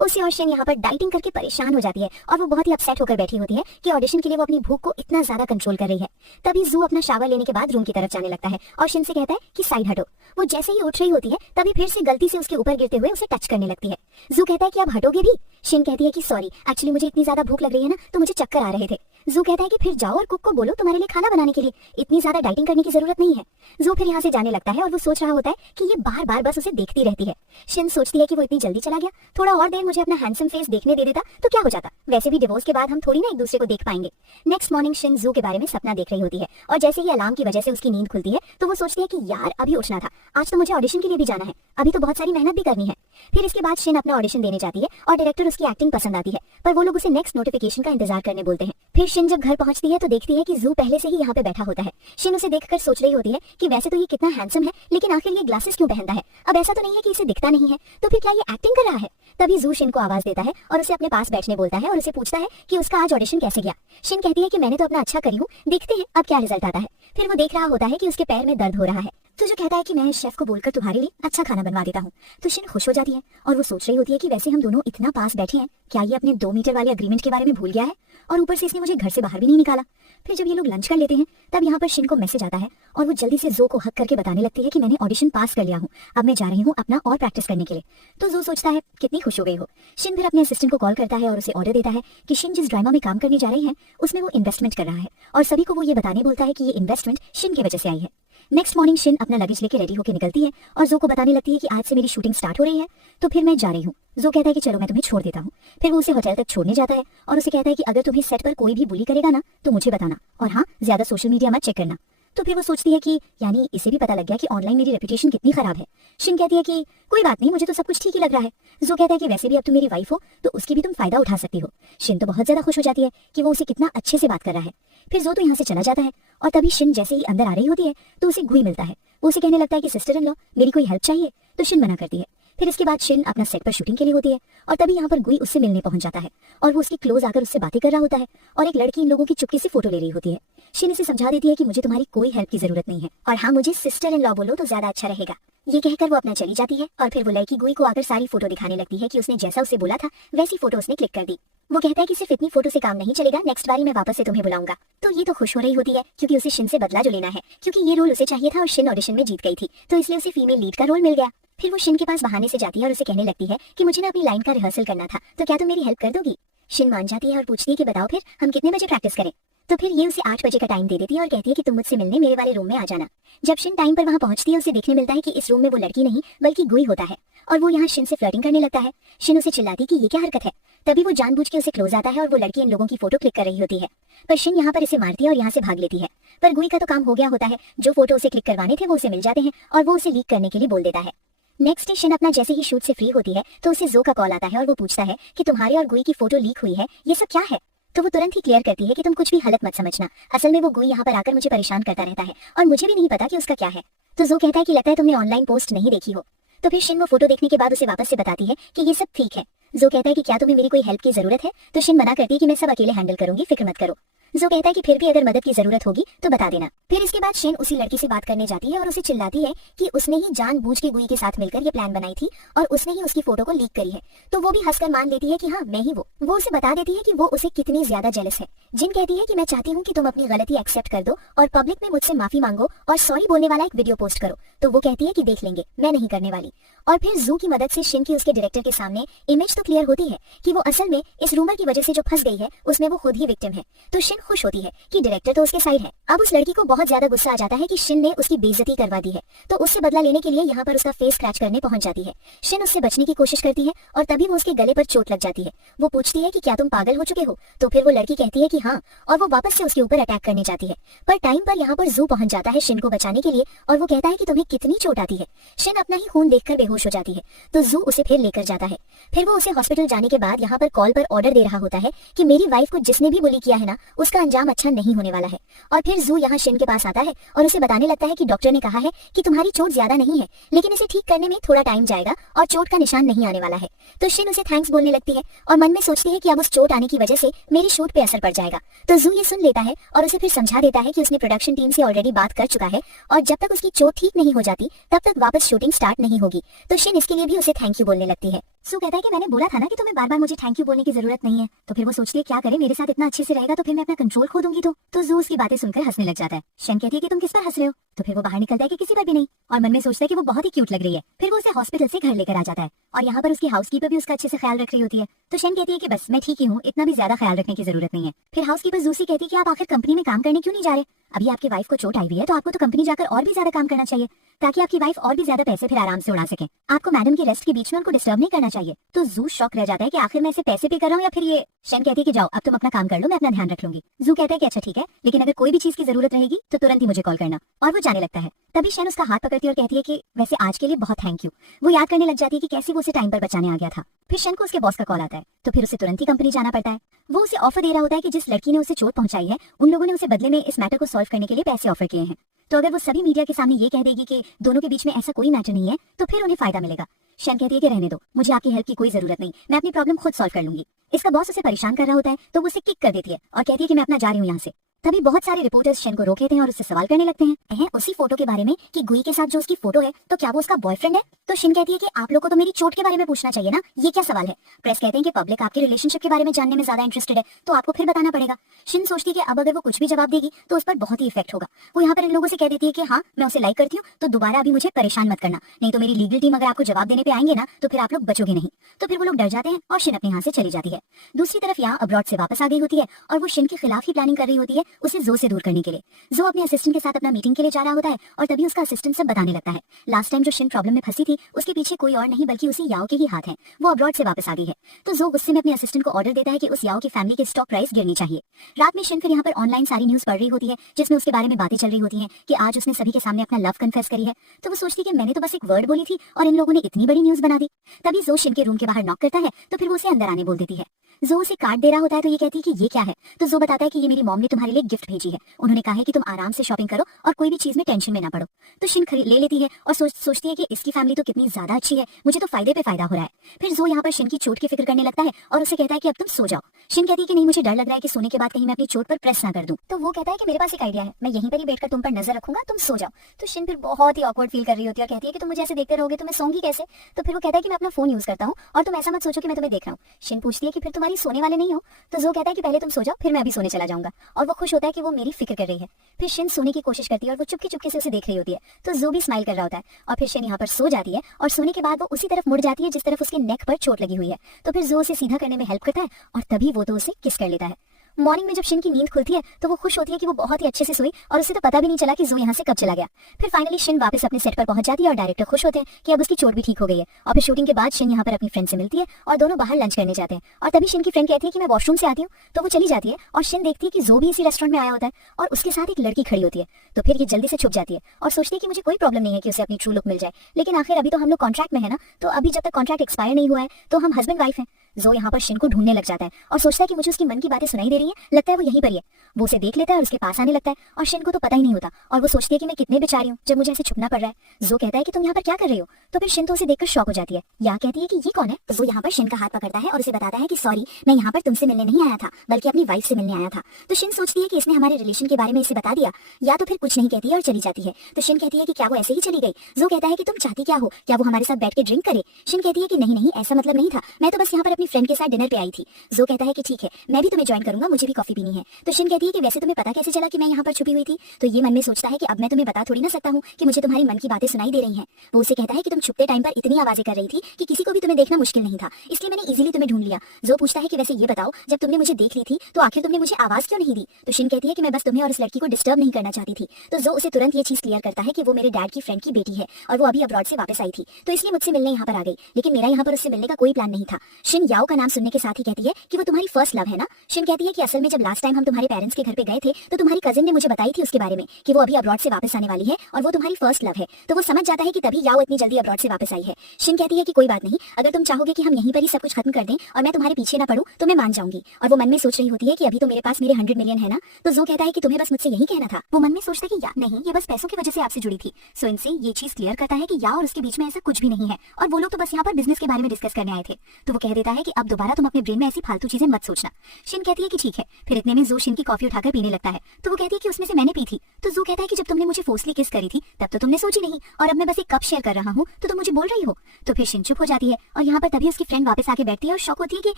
उसी और शिन यहाँ पर डाइटिंग करके परेशान हो जाती है, और वो बहुत ही अपसेट होकर बैठी होती है कि ऑडिशन के लिए वो अपनी भूख को इतना ज्यादा कंट्रोल कर रही है। तभी जू अपना शावर लेने के बाद रूम की तरफ जाने लगता है और शिन से कहता है कि साइड हटो। वो जैसे ही उठ रही होती है तभी फिर से गलती से उसके ऊपर गिरते हुए उसे टच करने लगती है। जू कहता है कि अब हटोगे भी। शिन कहती है कि सॉरी एक्चुअली मुझे इतनी ज्यादा भूख लग रही है ना, तो मुझे चक्कर आ रहे थे। जू कहता है कि फिर जाओ और कुक को बोलो तुम्हारे लिए खाना बनाने के लिए, इतनी ज्यादा डाइटिंग करने की जरूरत नहीं है। जू फिर यहाँ से जाने लगता है और वो सोच रहा होता है कि ये बार बार बस उसे देखती रहती है। शिन सोचती है कि वो इतनी जल्दी चला गया, थोड़ा और देर मुझे अपना हैंडसम फेस देखने दे देता तो क्या हो जाता, वैसे भी डिवोर्स के बाद हम थोड़ी ना एक दूसरे को देख पाएंगे। नेक्स्ट मॉर्निंग शिन जू के बारे में सपना देख रही होती है, और जैसे ही अलार्म की वजह से उसकी नींद खुलती है तो वो सोचती है कि यार अभी उठना था, आज तो मुझे ऑडिशन के लिए भी जाना है। अभी तो बहुत सारी मेहनत भी करनी है। फिर इसके बाद शिन अपना ऑडिशन देने जाती है और डायरेक्टर उसकी एक्टिंग पसंद आती है, पर वो लोग उसे नेक्स्ट नोटिफिकेशन का इंतजार करने बोलते हैं। फिर शिन जब घर पहुंचती है तो देखती है कि जू पहले से ही यहाँ पे बैठा होता है। शिन उसे देखकर सोच रही होती है कि वैसे तो ये कितना हैंडसम है, लेकिन आखिर ये ग्लासेस क्यों पहनता है? अब ऐसा तो नहीं है कि इसे दिखता नहीं है, तो फिर क्या ये एक्टिंग कर रहा है? तभी जू शिन को आवाज देता है और उसे अपने पास बैठने बोलता है और उसे पूछता है कि उसका आज ऑडिशन कैसे गया। शिन कहती है कि मैंने तो अपना अच्छा करी हूँ, देखते हैं अब क्या रिजल्ट आता है। फिर वो देख रहा होता है कि उसके पैर में दर्द हो रहा है, तो जो कहता है कि मैं शेफ को बोलकर तुम्हारे लिए अच्छा खाना बनवा देता हूँ। तो शिन खुश हो जाती है और वो सोच रही होती है कि वैसे हम दोनों इतना पास बैठे हैं, क्या ये अपने 2 मीटर वाले अग्रीमेंट के बारे में भूल गया है? और ऊपर से इसने मुझे घर से बाहर भी नहीं निकाला। फिर जब ये लोग लंच कर लेते हैं तब यहाँ पर शिन को मैसेज आता है और वो जल्दी से जो को हक करके बताने लगती है कि मैंने ऑडिशन पास कर लिया हूँ, अब मैं जा रही हूँ अपना और प्रैक्टिस करने के लिए। तो जो सोचता है कितनी खुश हो गई हो। शिन फिर अपने असिस्टेंट को कॉल करता है और उसे ऑर्डर देता है कि शिन जिस ड्रामा में काम करने जा रही है उसमें वो इन्वेस्टमेंट कर रहा है, और सभी को वो ये बताने बोलता है कि ये इन्वेस्टमेंट शिन की वजह से आई है। नेक्स्ट मॉर्निंग शिन अपना लगेज लेके रेडी होकर निकलती है और जो को बताने लगती है कि आज से मेरी शूटिंग स्टार्ट हो रही है, तो फिर मैं जा रही हूँ। जो कहता है कि चलो मैं तुम्हें छोड़ देता हूँ। फिर वो उसे होटल तक छोड़ने जाता है और उसे कहता है कि अगर तुम्हें सेट पर कोई भी बुली करेगा ना तो मुझे बताना, और हाँ, ज्यादा सोशल मीडिया मत चेक करना। तो फिर वो सोचती है कि यानी इसे भी पता लग गया कि ऑनलाइन मेरी रेपुटेशन कितनी खराब है। शिन कहती है कि कोई बात नहीं, मुझे तो सब कुछ ठीक ही लग रहा है। जो कहता है कि वैसे भी अब तुम मेरी वाइफ हो तो उसकी भी तुम फायदा उठा सकती हो। शिन तो बहुत ज्यादा खुश हो जाती है कि वो उसे कितना अच्छे से बात कर रहा है। फिर जो तो यहाँ से चला जाता है और तभी शिन जैसे ही अंदर आ रही होती है तो उसे गुई मिलता है। वो उसे कहने लगता है कि सिस्टर इन लॉ, मेरी कोई हेल्प चाहिए? तो शिन मना करती है। फिर इसके बाद शिन अपना सेट पर शूटिंग के लिए होती है और तभी यहाँ पर गुई उससे मिलने पहुंच जाता है और वो उसकी क्लोज आकर उससे बातें कर रहा होता है और एक लड़की इन लोगों की चुपके से फोटो ले रही होती है। शिन इसे समझा देती है कि मुझे तुम्हारी कोई हेल्प की जरूरत नहीं है, और हाँ, मुझे सिस्टर इन लॉ बोलो तो ज्यादा अच्छा रहेगा। ये कहकर वो अपना चली जाती है और फिर वो लड़की गुई को आकर सारी फोटो दिखाने लगती है कि उसने जैसा उसे बोला था वैसी फोटो उसने क्लिक कर दी। वो कहता है कि सिर्फ इतनी फोटो से काम नहीं चलेगा, नेक्स्ट बारी मैं वापस से तुम्हें बुलाऊंगा। तो ये तो खुश हो रही होती है क्योंकि उसे शिन से बदला जो लेना है, क्योंकि ये रोल उसे चाहिए था और शिन ऑडिशन में जीत गई थी, तो इसलिए उसे फीमेल लीड का रोल मिल गया। फिर वो शिन के पास बहाने से जाती है और उसे कहने लगती है कि मुझे ना अपनी लाइन का रिहर्सल करना था, तो क्या तुम मेरी हेल्प कर दोगी? शिन मान जाती है और पूछती है कि बताओ फिर हम कितने बजे प्रैक्टिस करें? तो फिर ये उसे 8 बजे का टाइम दे देती है और कहती है कि तुम मुझसे मिलने मेरे वाले रूम में आ जाना। जब शिन टाइम पर वहाँ पहुंचती है उसे देखने मिलता है कि इस रूम में वो लड़की नहीं बल्कि गुई होता है और वो यहाँ शिन से फ्लर्टिंग करने लगता है। शिन उसे चिल्लाती कि ये क्या हरकत है। तभी वो जानबूझ के उसे क्लोज आता है और वो लड़की इन लोगों की फोटो क्लिक कर रही होती है, पर शिन यहाँ पर इसे मारती है और यहाँ से भाग लेती है। पर गुई का तो काम हो गया होता है, जो फोटो उसे क्लिक करवाने थे वो उसे मिल जाते हैं और वो उसे लीक करने के लिए बोल देता है। नेक्स्ट डे शिन अपना जैसे ही शूट से फ्री होती है तो उसे जो का कॉल आता है और वो पूछता है कि तुम्हारे और गुई की फोटो लीक हुई है, ये सब क्या है? तो वो तुरंत ही क्लियर करती है कि तुम कुछ भी गलत मत समझना, असल में वो गुई यहाँ पर आकर मुझे परेशान करता रहता है और मुझे भी नहीं पता कि उसका क्या है। तो जो कहता है कि लगता है तुमने ऑनलाइन पोस्ट नहीं देखी हो। तो फिर शिन वो फोटो देखने के बाद उसे वापस से बताती है कि ये सब ठीक है। जो कहता है कि क्या तुम्हें मेरी कोई हेल्प की जरूरत है? तो शिन मना करती है कि मैं सब अकेले हैंडल करूंगी, फिक्र मत करो। जो कहता है कि फिर भी अगर मदद की जरूरत होगी तो बता देना। फिर इसके बाद शिन उसी लड़की से बात करने जाती है और उसे चिल्लाती है कि उसने ही जानबूझ के गुई के साथ मिलकर ये प्लान बनाई थी और उसने ही उसकी फोटो को लीक करी है। तो वो भी हंसकर मान लेती है कि हाँ, मैं ही वो उसे बता देती है कि वो उसे कितनी ज्यादा जेलस है। जिन कहती है कि मैं चाहती हूँ कि तुम अपनी गलती एक्सेप्ट कर दो और पब्लिक में मुझसे माफी मांगो और सॉरी बोलने वाला एक वीडियो पोस्ट करो। तो वो कहती है कि देख लेंगे, मैं नहीं करने वाली। और फिर जू की मदद से शिन की उसके डायरेक्टर के सामने इमेज तो क्लियर होती है कि वो असल में इस रूमर की वजह से जो फंस गई है उसमें वो खुद ही विक्टिम है। तो शिन खुश होती है कि डायरेक्टर तो उसके साइड है। अब उस लड़की को बहुत ज्यादा गुस्सा आ जाता है कि शिन ने उसकी बेइज्जती करवा दी है, तो उससे बदला लेने के लिए यहाँ पर उसका फेस क्रैच करने पहुंच जाती है। शिन उससे बचने की कोशिश करती है और तभी वो उसके गले पर चोट लग जाती है। वो पूछती है कि क्या तुम पागल हो चुके हो? तो फिर वो लड़की कहती है कि हाँ, और वो वापस से उसके ऊपर अटैक करने जाती है। पर टाइम पर यहाँ पर जू पहुंच जाता है शिन को बचाने के लिए और वो कहता है कि तुम्हें कितनी चोट आती है। शिन अपना ही खून देखकर बेहोश हो जाती है, तो जू उसे फिर लेकर जाता है। फिर वो उसे हॉस्पिटल जाने के बाद यहाँ पर कॉल पर ऑर्डर दे रहा होता है कि मेरी वाइफ को जिसने भी बुली किया है ना, उसका अंजाम अच्छा नहीं होने वाला है। और फिर जू यहाँ शिन के पास आता है और उसे बताने लगता है कि डॉक्टर ने कहा है कि तुम्हारी चोट ज्यादा नहीं है, लेकिन इसे ठीक करने में थोड़ा टाइम जाएगा और चोट का निशान नहीं आने वाला है। तो शिन उसे थैंक्स बोलने लगती है और मन में सोचती है कि अब उस चोट आने की वजह से मेरी शूट पे असर पड़ जाएगा। तो जू ये सुन लेता है और उसे फिर समझा देता है कि उसने प्रोडक्शन टीम से ऑलरेडी बात कर चुका है और जब तक उसकी चोट ठीक नहीं हो जाती तब तक वापस शूटिंग स्टार्ट नहीं होगी। तो शिन इसके लिए भी उसे थैंक यू बोलने लगती है। सू कहता है कि मैंने बोला था ना कि तुम्हें बार बार मुझे थैंक यू बोलने की जरूरत नहीं है। तो फिर वो सोचती है क्या करे, मेरे साथ इतना अच्छे से रहेगा तो फिर मैं अपना कंट्रोल खो दूंगी। तो जू उसकी बातें सुनकर हंसने लग जाता है। शिन कहती है कि तुम किस पर हंस रहे हो? तो फिर वो बाहर निकलता है कि किसी पर भी नहीं, और मन में सोचता है कि वो बहुत ही क्यूट लग रही है। फिर वो उसे हॉस्पिटल से घर लेकर आ जाता है और यहाँ पर उसकी हाउसकीपर भी उसका अच्छे से ख्याल रख रही होती है। तो शिन कहती है कि बस मैं ठीक ही हूँ, इतना भी ज्यादा ख्याल रखने की जरूरत नहीं है। फिर हाउसकीपर जू से कहती है कि आप आखिर कंपनी में काम करने क्यों नहीं जा रहे? अभी आपकी वाइफ को चोट आई हुई है तो आपको तो कंपनी जाकर और भी ज्यादा काम करना चाहिए ताकि आपकी वाइफ और भी ज्यादा पैसे फिर आराम से उड़ा सके। आपको मैडम की रेस्ट के बीच में उनको डिस्टर्ब नहीं करना चाहिए। तो जू शॉक रह जाता है कि आखिर मैं इसे पैसे पे कर रहा हूँ या फिर ये शन कहती है कि जाओ अब तुम अपना काम कर लो, मैं अपना ध्यान रख लूंगी। जू कहता है कि अच्छा ठीक है, लेकिन अगर कोई भी चीज की जरूरत रहेगी तो तुरंत ही मुझे कॉल करना। और वो जाने लगता है। तभी शन उसका हाथ पकड़ती है और कहती है कि वैसे आज के लिए बहुत थैंक यू। वो याद करने लग जाती है कि कैसे वो उसे टाइम पर बचाने आ गया था। फिर शन को उसके बॉस का कॉल आता है, तो फिर उसे तुरंत ही कंपनी जाना पड़ता है। वो उसे ऑफर दे रहा होता है कि जिस लड़की ने उसे चोट पहुंचाई है उन लोगों ने उसे बदले में इस मैटर को सॉल्व करने के लिए पैसे ऑफर किए हैं। तो अगर वो सभी मीडिया के सामने ये कह देगी कि दोनों के बीच में ऐसा कोई मैटर नहीं है तो फिर उन्हें फायदा मिलेगा। शन कहती है कि रहने दो, मुझे आपकी हेल्प की कोई जरूरत नहीं, मैं अपनी प्रॉब्लम खुद सॉल्व कर लूंगी। इसका बॉस उसे परेशान कर रहा होता है तो वो उसे किक कर देती है और कहती है कि मैं अपना जा रही हूँ यहाँ से। तभी बहुत सारे रिपोर्टर्स शन को रोक लेते हैं और उससे सवाल करने लगते हैं उसी फोटो के बारे में कि गुई के साथ जो उसकी फोटो है तो क्या वो उसका बॉयफ्रेंड है। तो शिन कहती है कि आप लोगों को तो मेरी चोट के बारे में पूछना चाहिए ना, ये क्या सवाल है। प्रेस कहते हैं कि पब्लिक आपके रिलेशनशिप के बारे में जानने में ज्यादा इंटरेस्टेड है तो आपको फिर बताना पड़ेगा। शिन सोचती है कि अब अगर वो कुछ भी जवाब देगी तो उस पर बहुत ही इफेक्ट होगा। वो यहाँ पर इन लोगों से कह देती है कि हाँ मैं उसे लाइक करती हूँ तो दोबारा अभी मुझे परेशान मत करना, नहीं तो मेरी लीगल टीम अगर आपको जवाब देने पे आएंगे ना तो फिर आप लोग बचोगे नहीं। तो फिर वो लोग डर जाते हैं और शिन अपने यहाँ से चली जाती है। दूसरी तरफ यहाँ अब्रॉड से वापस आ गई होती है और वो शिन के खिलाफ ही प्लानिंग कर रही होती है उसे जो से दूर करने के लिए। जो अपने असिस्टेंट के साथ अपना मीटिंग के लिए जा रहा होता है और तभी उसका असिस्टेंट सब बताने लगता है लास्ट टाइम जो शिन प्रॉब्लम में फंसी थी उसके पीछे कोई और नहीं बल्कि उसी याओ के ही हाथ हैं, वो अब्रॉड से वापस आ गई है। तो जो गुस्से में अपने असिस्टेंट को ऑर्डर देता है कि उस याओ की फैमिली के स्टॉक प्राइस गिरनी चाहिए। रात में शिन फिर यहाँ पर ऑनलाइन सारी न्यूज पढ़ रही होती है जिसमें उसके बारे में बातें चल रही होती है कि आज उसने सभी के सामने अपना लव कन्फेस करी है। तो वो सोचती है कि मैंने तो बस एक वर्ड बोली थी और इन लोगों ने इतनी बड़ी न्यूज बना दी। तभी जो शिन के रूम के बाहर नॉक करता है तो फिर वो उसे अंदर आने बोल देती है। जो उसे कार्ड दे रहा होता है तो ये कहती है कि ये क्या है। तो जो बताता है कि ये मेरी मॉम ने तुम्हारे लिए गिफ्ट भेजी है, उन्होंने कहा है कि तुम आराम से शॉपिंग करो और कोई भी चीज में टेंशन में ना पड़ो। तो शिन ले लेती है और सोचती है कि इसकी फैमिली तो कितनी ज्यादा अच्छी है, मुझे तो फायदे पे फायदा हो रहा है। फिर जो यहाँ पर शिन की चोट की फिक्र करने लगता है और उसे कहता है कि अब तुम सो जाओ। शिन कहती है कि नहीं मुझे डर लग रहा है कि सोने के बाद कहीं मैं अपनी चोट पर प्रेस ना कर दूं। तो वो कहता है कि मेरे पास एक आइडिया है, मैं यहीं पर ही बैठकर तुम पर नजर रखूंगा, तुम सो जाओ। तो शिन फिर बहुत ही ऑकवर्ड फील कर रही होती है और कहती है कि तुम मुझे ऐसे देखते रहोगे तो मैं सोंगी कैसे। तो फिर वो कहता है कि मैं अपना फोन यूज करता हूँ और तुम ऐसा मत सोचो कि मैं तुम्हें देख रहा हूँ। शिन पूछती है कि फिर तुम्हारी सोने वाले नहीं हो। तो जो कहता है कि पहले तुम सो जाओ फिर मैं अभी सोने चला जाऊंगा और वो खुश होता है कि वो मेरी फिक्र कर रही है। फिर शिन सोने की कोशिश करती है और वो चुपके चुपके से उसे देख रही होती है। तो जो भी स्माइल कर रहा होता है और फिर शिन यहाँ पर सो जाती है और सोने के बाद वो उसी तरफ मुड़ जाती है जिस तरफ उसके नेक पर चोट लगी हुई है। तो फिर जो उसे सीधा करने में हेल्प करता है और तभी वो तो उसे किस कर लेता है। मॉर्निंग में जब शिन की नींद खुलती है तो वो खुश होती है कि वो बहुत ही अच्छे से सोई और उसे तो पता भी नहीं चला कि जो यहाँ से कब चला गया। फिर फाइनली शिन वापस अपने सेट पर पहुंच जाती है और डायरेक्टर खुश होते हैं कि अब उसकी चोट भी ठीक हो गई है। और फिर शूटिंग के बाद शिन यहाँ पर अपनी फ्रेंड से मिलती है और दोनों बाहर लंच करने जाते हैं। और तभी शिन की फ्रेंड कहती है कि मैं वॉशरूम से आती हूँ। तो वो चली जाती है और शिन देखती है कि जो भी इसी रेस्टोरेंट में आया होता है और उसके साथ एक लड़की खड़ी होती है। तो फिर ये जल्दी से छुप जाती है और सोचती है कि मुझे कोई प्रॉब्लम नहीं है कि उसे अपनी ट्रू लुक मिल जाए, लेकिन आखिर अभी तो हम लोग कॉन्ट्रैक्ट में है ना, तो अभी जब तक कॉन्ट्रैक्ट एक्सपायर नहीं हुआ है तो हम हस्बैंड वाइफ हैं। जो यहाँ पर शिन को ढूंढने लग जाता है और सोचता है कि मुझे उसकी मन की बातें सुनाई दे रही है, लगता है वो यहीं पर ही है। वो उसे देख लेता है और उसके पास आने लगता है और शिन को तो पता ही नहीं होता और वो सोचती है कि मैं कितने बेचारी हूँ जब मुझे ऐसे छुपना पड़ रहा है। जो कहता है कि तुम यहाँ पर क्या कर रही हो। तो फिर शिन तो उसे देखकर शॉक हो जाती है। या कहती है कि ये कौन है। तो वो यहाँ पर शिन का हाथ पकड़ता है और उसे बताता है कि सॉरी मैं यहाँ पर तुमसे मिलने नहीं आया था बल्कि अपनी वाइफ से मिलने आया था। तो शिन सोचती है कि इसने हमारे रिलेशन के बारे में इसे बता दिया या तो फिर कुछ नहीं कहती है और चली जाती है। तो शिन कहती है कि क्या वो ऐसे ही चली गई। जो कहता है कि तुम चाहती क्या हो, क्या वो हमारे साथ बैठ के ड्रिंक करे। शिन कहती है कि नहीं नहीं ऐसा मतलब नहीं था, मैं तो बस यहाँ पर अपनी फ्रेंड के साथ डिनर पे आई थी। जो कहता है कि ठीक है मैं भी तुम्हें ज्वाइन करूंगा, मुझे भी कॉफी पीनी है। तो शिन कहती है कि वैसे तुम्हें पता कैसे चला कि मैं यहाँ पर छुपी हुई थी। तो ये मन में सोचता है कि अब मैं तुम्हें बता थोड़ी ना सकता हूँ कि मुझे तुम्हारी मन की बातें सुनाई दे रही हैं। वो उसे कहता है कि तुम छुपते टाइम पर इतनी आवाजें कर रही थी कि किसी को भी तुम्हें देखना मुश्किल नहीं था, इसलिए मैंने इजीली तुम्हें ढूंढ लिया। जो पूछता है कि वैसे ये बताओ जब तुमने मुझे देख ली थी तो आखिर तुमने मुझे आवाज क्यों नहीं दी। तो शिन कहती है कि मैं बस तुम्हें और इस लड़की को डिस्टर्ब नहीं करना चाहती थी। तो जो उसे तुरंत ये चीज क्लियर करता है कि वो मेरे डैड की फ्रेंड की बेटी है और वो अभी अब्रॉड से वापस आई थी तो इसलिए मुझसे मिलने यहाँ पर आ गई, लेकिन मेरा यहाँ पर उससे मिलने का कोई प्लान नहीं था। शिन याओ का नाम सुनने के साथ ही कहती है कि वो तुम्हारी फर्स्ट लव है ना। शिन कहती है कि असल में जब लास्ट टाइम हम तुम्हारे पेरेंट्स के घर पे गए थे तो तुम्हारी कजिन ने मुझे बताई थी उसके बारे में कि वो अभी अब्रॉड से वापस आने वाली है और वो तुम्हारी फर्स्ट लव है। तो वो समझ जाता है कि तभी याओ इतनी जल्दी अब्रॉड से वापस आई है। शिन कहती है कि कोई बात नहीं, अगर तुम चाहोगे कि हम यहीं पर ही सब कुछ खत्म कर दें और मैं तुम्हारे पीछे ना पड़ूं तो मैं मान जाऊंगी। और वो मन में सोच रही होती है कि अभी तो मेरे पास मेरे 100 मिलियन है ना। तो जो कहता है कि तुम्हें बस मुझसे यही कहना था। वो मन में सोचता है कि या नहीं ये बस पैसों की वजह से आपसे जुड़ी थी। सो इनसे ये चीज क्लियर करता है कि या और उसके बीच में ऐसा कुछ भी नहीं है और वो लोग तो बस यहाँ पर बिजनेस के बारे में डिस्कस करने आए थे। तो वो कह देता है कि अब दोबारा तुम अपने ब्रेन में ऐसी फालतू चीजें मत सोचना। शिन कहती है कि ठीक है। फिर इतने में जो शिन की कॉफी उठाकर पीने लगता है तो वो कहती है कि उसमें से मैंने पी थी। तो जो कहता है कि जब तुमने मुझे फोर्सली किस करी थी तब तो तुमने सोची नहीं और अब मैं बस एक कप शेयर कर रहा हूँ तो तुम मुझे बोल रही हो। तो फिर शिन चुप हो जाती है और यहाँ पर तभी उसकी फ्रेंड वापस आके बैठती है और शौक होती है कि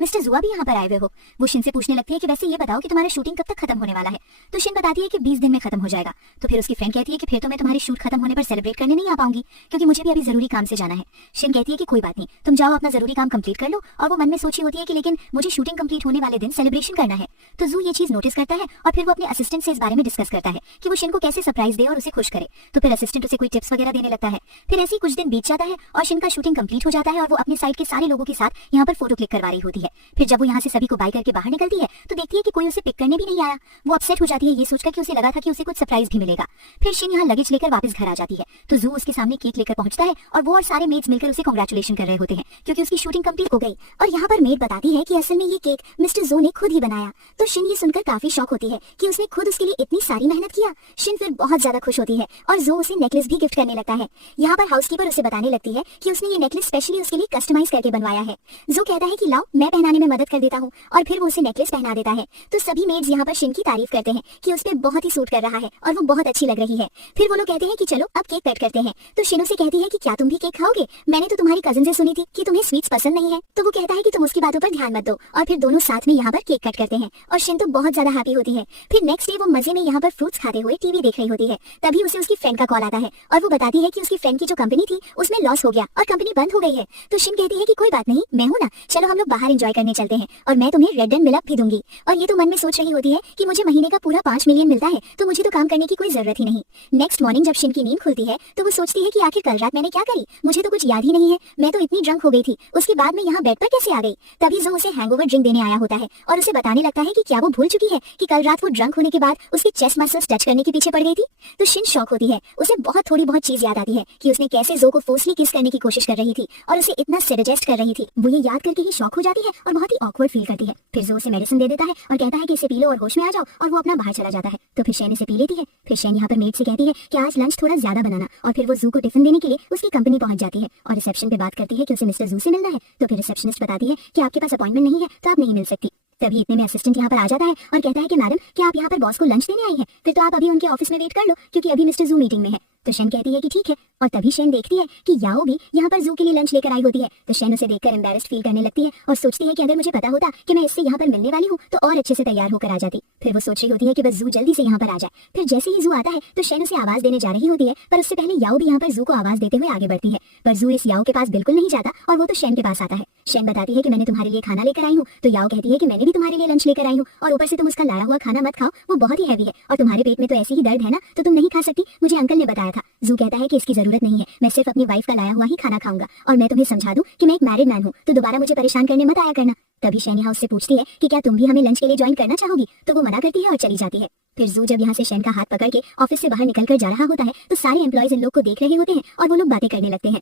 मिस्टर जुआ भी यहाँ पर आए हुए हो। वो शिन से पूछने लगती है कि वैसे ये बताओ कि तुम्हारा शूटिंग कब तक खत्म होने वाला है। तो शिन बताती है कि 20 दिन में खत्म हो जाएगा। तो फिर उसकी फ्रेंड कहती है कि फिर तो मैं तुम्हारी शूट खत्म होने पर सेलिब्रेट करने नहीं आ पाऊंगी क्योंकि मुझे भी अभी जरूरी काम से जाना है। शिन कहती है कि कोई बात नहीं, तुम जाओ अपना जरूरी काम कंप्लीट कर लो और वो मन में सोची होती है कि लेकिन मुझे शूटिंग कंप्लीट होने वाले दिन सेलिब्रेशन करना है। तो जू ये चीज नोटिस करता है और फिर वो अपने असिस्टेंट से इस बारे में डिस्कस करता है कि वो शिन को कैसे सरप्राइज दे और उसे खुश करे। तो फिर असिस्टेंट उसे कोई टिप्स वगैरह देने लगता है। फिर ऐसे ही कुछ दिन बीत जाता है और शिन का शूटिंग कंप्लीट हो जाता है और वो अपने साइड के सारे लोगों के साथ यहाँ पर फोटो क्लिक करवा रही होती है। फिर जब वो यहाँ से सभी को बाय करके बाहर निकलती है तो देखती है कि कोई उसे पिक करने भी नहीं आया। वो अपसेट हो जाती है ये सोचकर कि उसे लगा था कि उसे कुछ सरप्राइज भी मिलेगा। फिर शिन यहाँ लगेज लेकर वापस घर आ जाती है तो जू उसके सामने केक लेकर पहुंचता है और वो और सारे मेड्स मिलकर उसे कांग्रेचुलेशन कर रहे होते हैं क्योंकि उसकी शूटिंग कंप्लीट हो गई। और यहाँ पर मेड बताती है कि असल में ये केक मिस्टर जू ने खुद ही बनाया। तो शिन ये सुनकर काफी शॉक होती है कि उसने खुद उसके लिए इतनी सारी मेहनत किया। शिन फिर बहुत ज्यादा खुश होती है और जू उसे नेकलेस भी गिफ्ट करने लगता है। यहाँ पर हाउसकीपर उसे बताने लगती है कि उसने ये नेकलेस स्पेशली उसके लिए कस्टमाइज करके बनवाया है। जू कहता है कि लाओ मैं पहनाने में मदद कर देता हूँ और फिर वो उसे नेकलेस पहना देता है। तो सभी मेड्स यहाँ पर शिन की तारीफ करते हैं कि उस पर बहुत ही सूट कर रहा है और वो बहुत अच्छी लग रही है। फिर वो लोग कहते हैं कि चलो अब केक कट करते हैं। तो शिन उसे कहती है कि क्या तुम भी केक खाओगे? मैंने तो तुम्हारी कजिन से सुनी थी कि तुम्हें स्वीट्स पसंद नहीं है। तो वो कहता है कि तुम उसकी बातों पर ध्यान मत दो और फिर दोनों साथ में यहाँ पर केक कट करते हैं और शिन तो बहुत ज्यादा हैप्पी होती है। फिर नेक्स्ट डे वो मजे में यहाँ पर फ्रूट्स खाते हुए टीवी देख रही होती है। तभी उसे उसकी फ्रेंड का कॉल आता है और वो बताती है कि उसकी फ्रेंड की जो कंपनी थी उसमें लॉस हो गया और कंपनी बंद हो गई है। तो शिन कहती है कि कोई बात नहीं, मैं हूँ ना, चलो हम लोग बाहर एंजॉय करने चलते हैं और मैं तुम्हें रेड एंड मिलअप भी दूंगी। और ये तो मन में सोच रही होती है कि मुझे महीने का पूरा 5 मिलियन मिलता है तो मुझे तो काम करने की कोई जरूरत ही नहीं। नेक्स्ट मॉर्निंग जब शिन की नींद खुलती है तो वो सोचती है कि आखिर कल रात मैंने क्या करी, मुझे तो कुछ याद ही नहीं है, मैं तो इतनी ड्रंक हो गई थी, उसके बाद मैं यहाँ बेड पर कैसे आ गई। तभी जो उसे हैंगओवर ड्रिंक देने आया होता है और उसे बताने लगता है कि क्या वो भूल चुकी है कि कल रात वो ड्रंक होने के बाद उसके चेस्ट मसल्स टच करने के पीछे पड़ गई थी। तो शिन शॉक होती है, उसे थोड़ी बहुत चीज याद आती है कि उसने कैसे जो को फोर्सली किस करने की कोशिश कर रही थी और उसे इतना सजेस्ट कर रही थी। वो ये याद करके ही शॉक हो जाती है और बहुत ही ऑकवर्ड फील करती है। फिर जो उसे मेडिसिन दे देता है और कहता है कि इसे पी लो और होश में आ जाओ और वो अपना बाहर चला जाता है। तो फिर शैन इसे पी लेती है। फिर शैन यहाँ पर मेड से कहती है कि आज लंच थोड़ा ज्यादा बनाना और फिर वो जू को टिफिन देने के लिए उसकी कंपनी पहुंच जाती है और रिसेप्शन पे बात करती है कि उसे मिस्टर जू से मिलना है। तो फिर रिसेप्शनिस्ट बताती है कि आपके पास अपॉइंटमेंट नहीं है तो आप नहीं मिल सकती। तभी इतने में असिस्टेंट यहाँ पर आ जाता है और कहता है कि मैडम क्या आप यहाँ पर बॉस को लंच देने आई हैं? फिर तो आप अभी उनके ऑफिस में वेट कर लो क्योंकि अभी मिस्टर जू मीटिंग में है। तो शैन कहती है कि ठीक है। और तभी शैन देखती है कि याओ भी यहाँ पर जू के लिए लंच लेकर आई होती है। तो शैन उसे देखकर एम्बैरेस्ड फील करने लगती है और सोचती है कि अगर मुझे पता होता कि मैं इससे यहाँ पर मिलने वाली हूँ तो और अच्छे से तैयार होकर आ जाती। फिर वो सोच रही होती है कि बस जू जल्दी से यहाँ पर आ जाए। फिर जैसे ही जू आता है तो शैन उसे आवाज देने जा रही होती है पर उससे पहले याओ भी यहाँ पर जू को आवाज देते हुए आगे बढ़ती है। पर जू इस याओ के पास बिल्कुल नहीं जाता और वो तो शैन के पास आता है। शैन बताती है कि मैंने तुम्हारे लिए खाना लेकर आई हूँ। तो याओ कहती है कि मैंने भी तुम्हारे लिए लंच लेकर आई हूँ और ऊपर से तुम उसका लाया हुआ खाना मत खाओ, वो बहुत ही हैवी है और तुम्हारे पेट में तो ऐसी ही दर्द है ना तो तुम नहीं खा सकती, मुझे अंकल ने बताया था। जू कहता है कि इसकी जरूरत नहीं है, मैं सिर्फ अपनी वाइफ का लाया हुआ ही खाना खाऊंगा और मैं तुम्हें समझा दूं कि मैं एक मैरिड मैन हूँ तो दोबारा मुझे परेशान करने मत आया करना। तभी शैन यहाँ उससे पूछती है कि क्या तुम भी हमें लंच के लिए ज्वाइन करना चाहोगी? तो वो मना करती है और चली जाती है। फिर जू जब यहाँ से शैन का हाथ पकड़ के ऑफिस से बाहर निकल कर जा रहा होता है तो सारे एम्प्लॉयज इन लोग को देख रहे होते हैं और वो लोग बातें करने लगते हैं।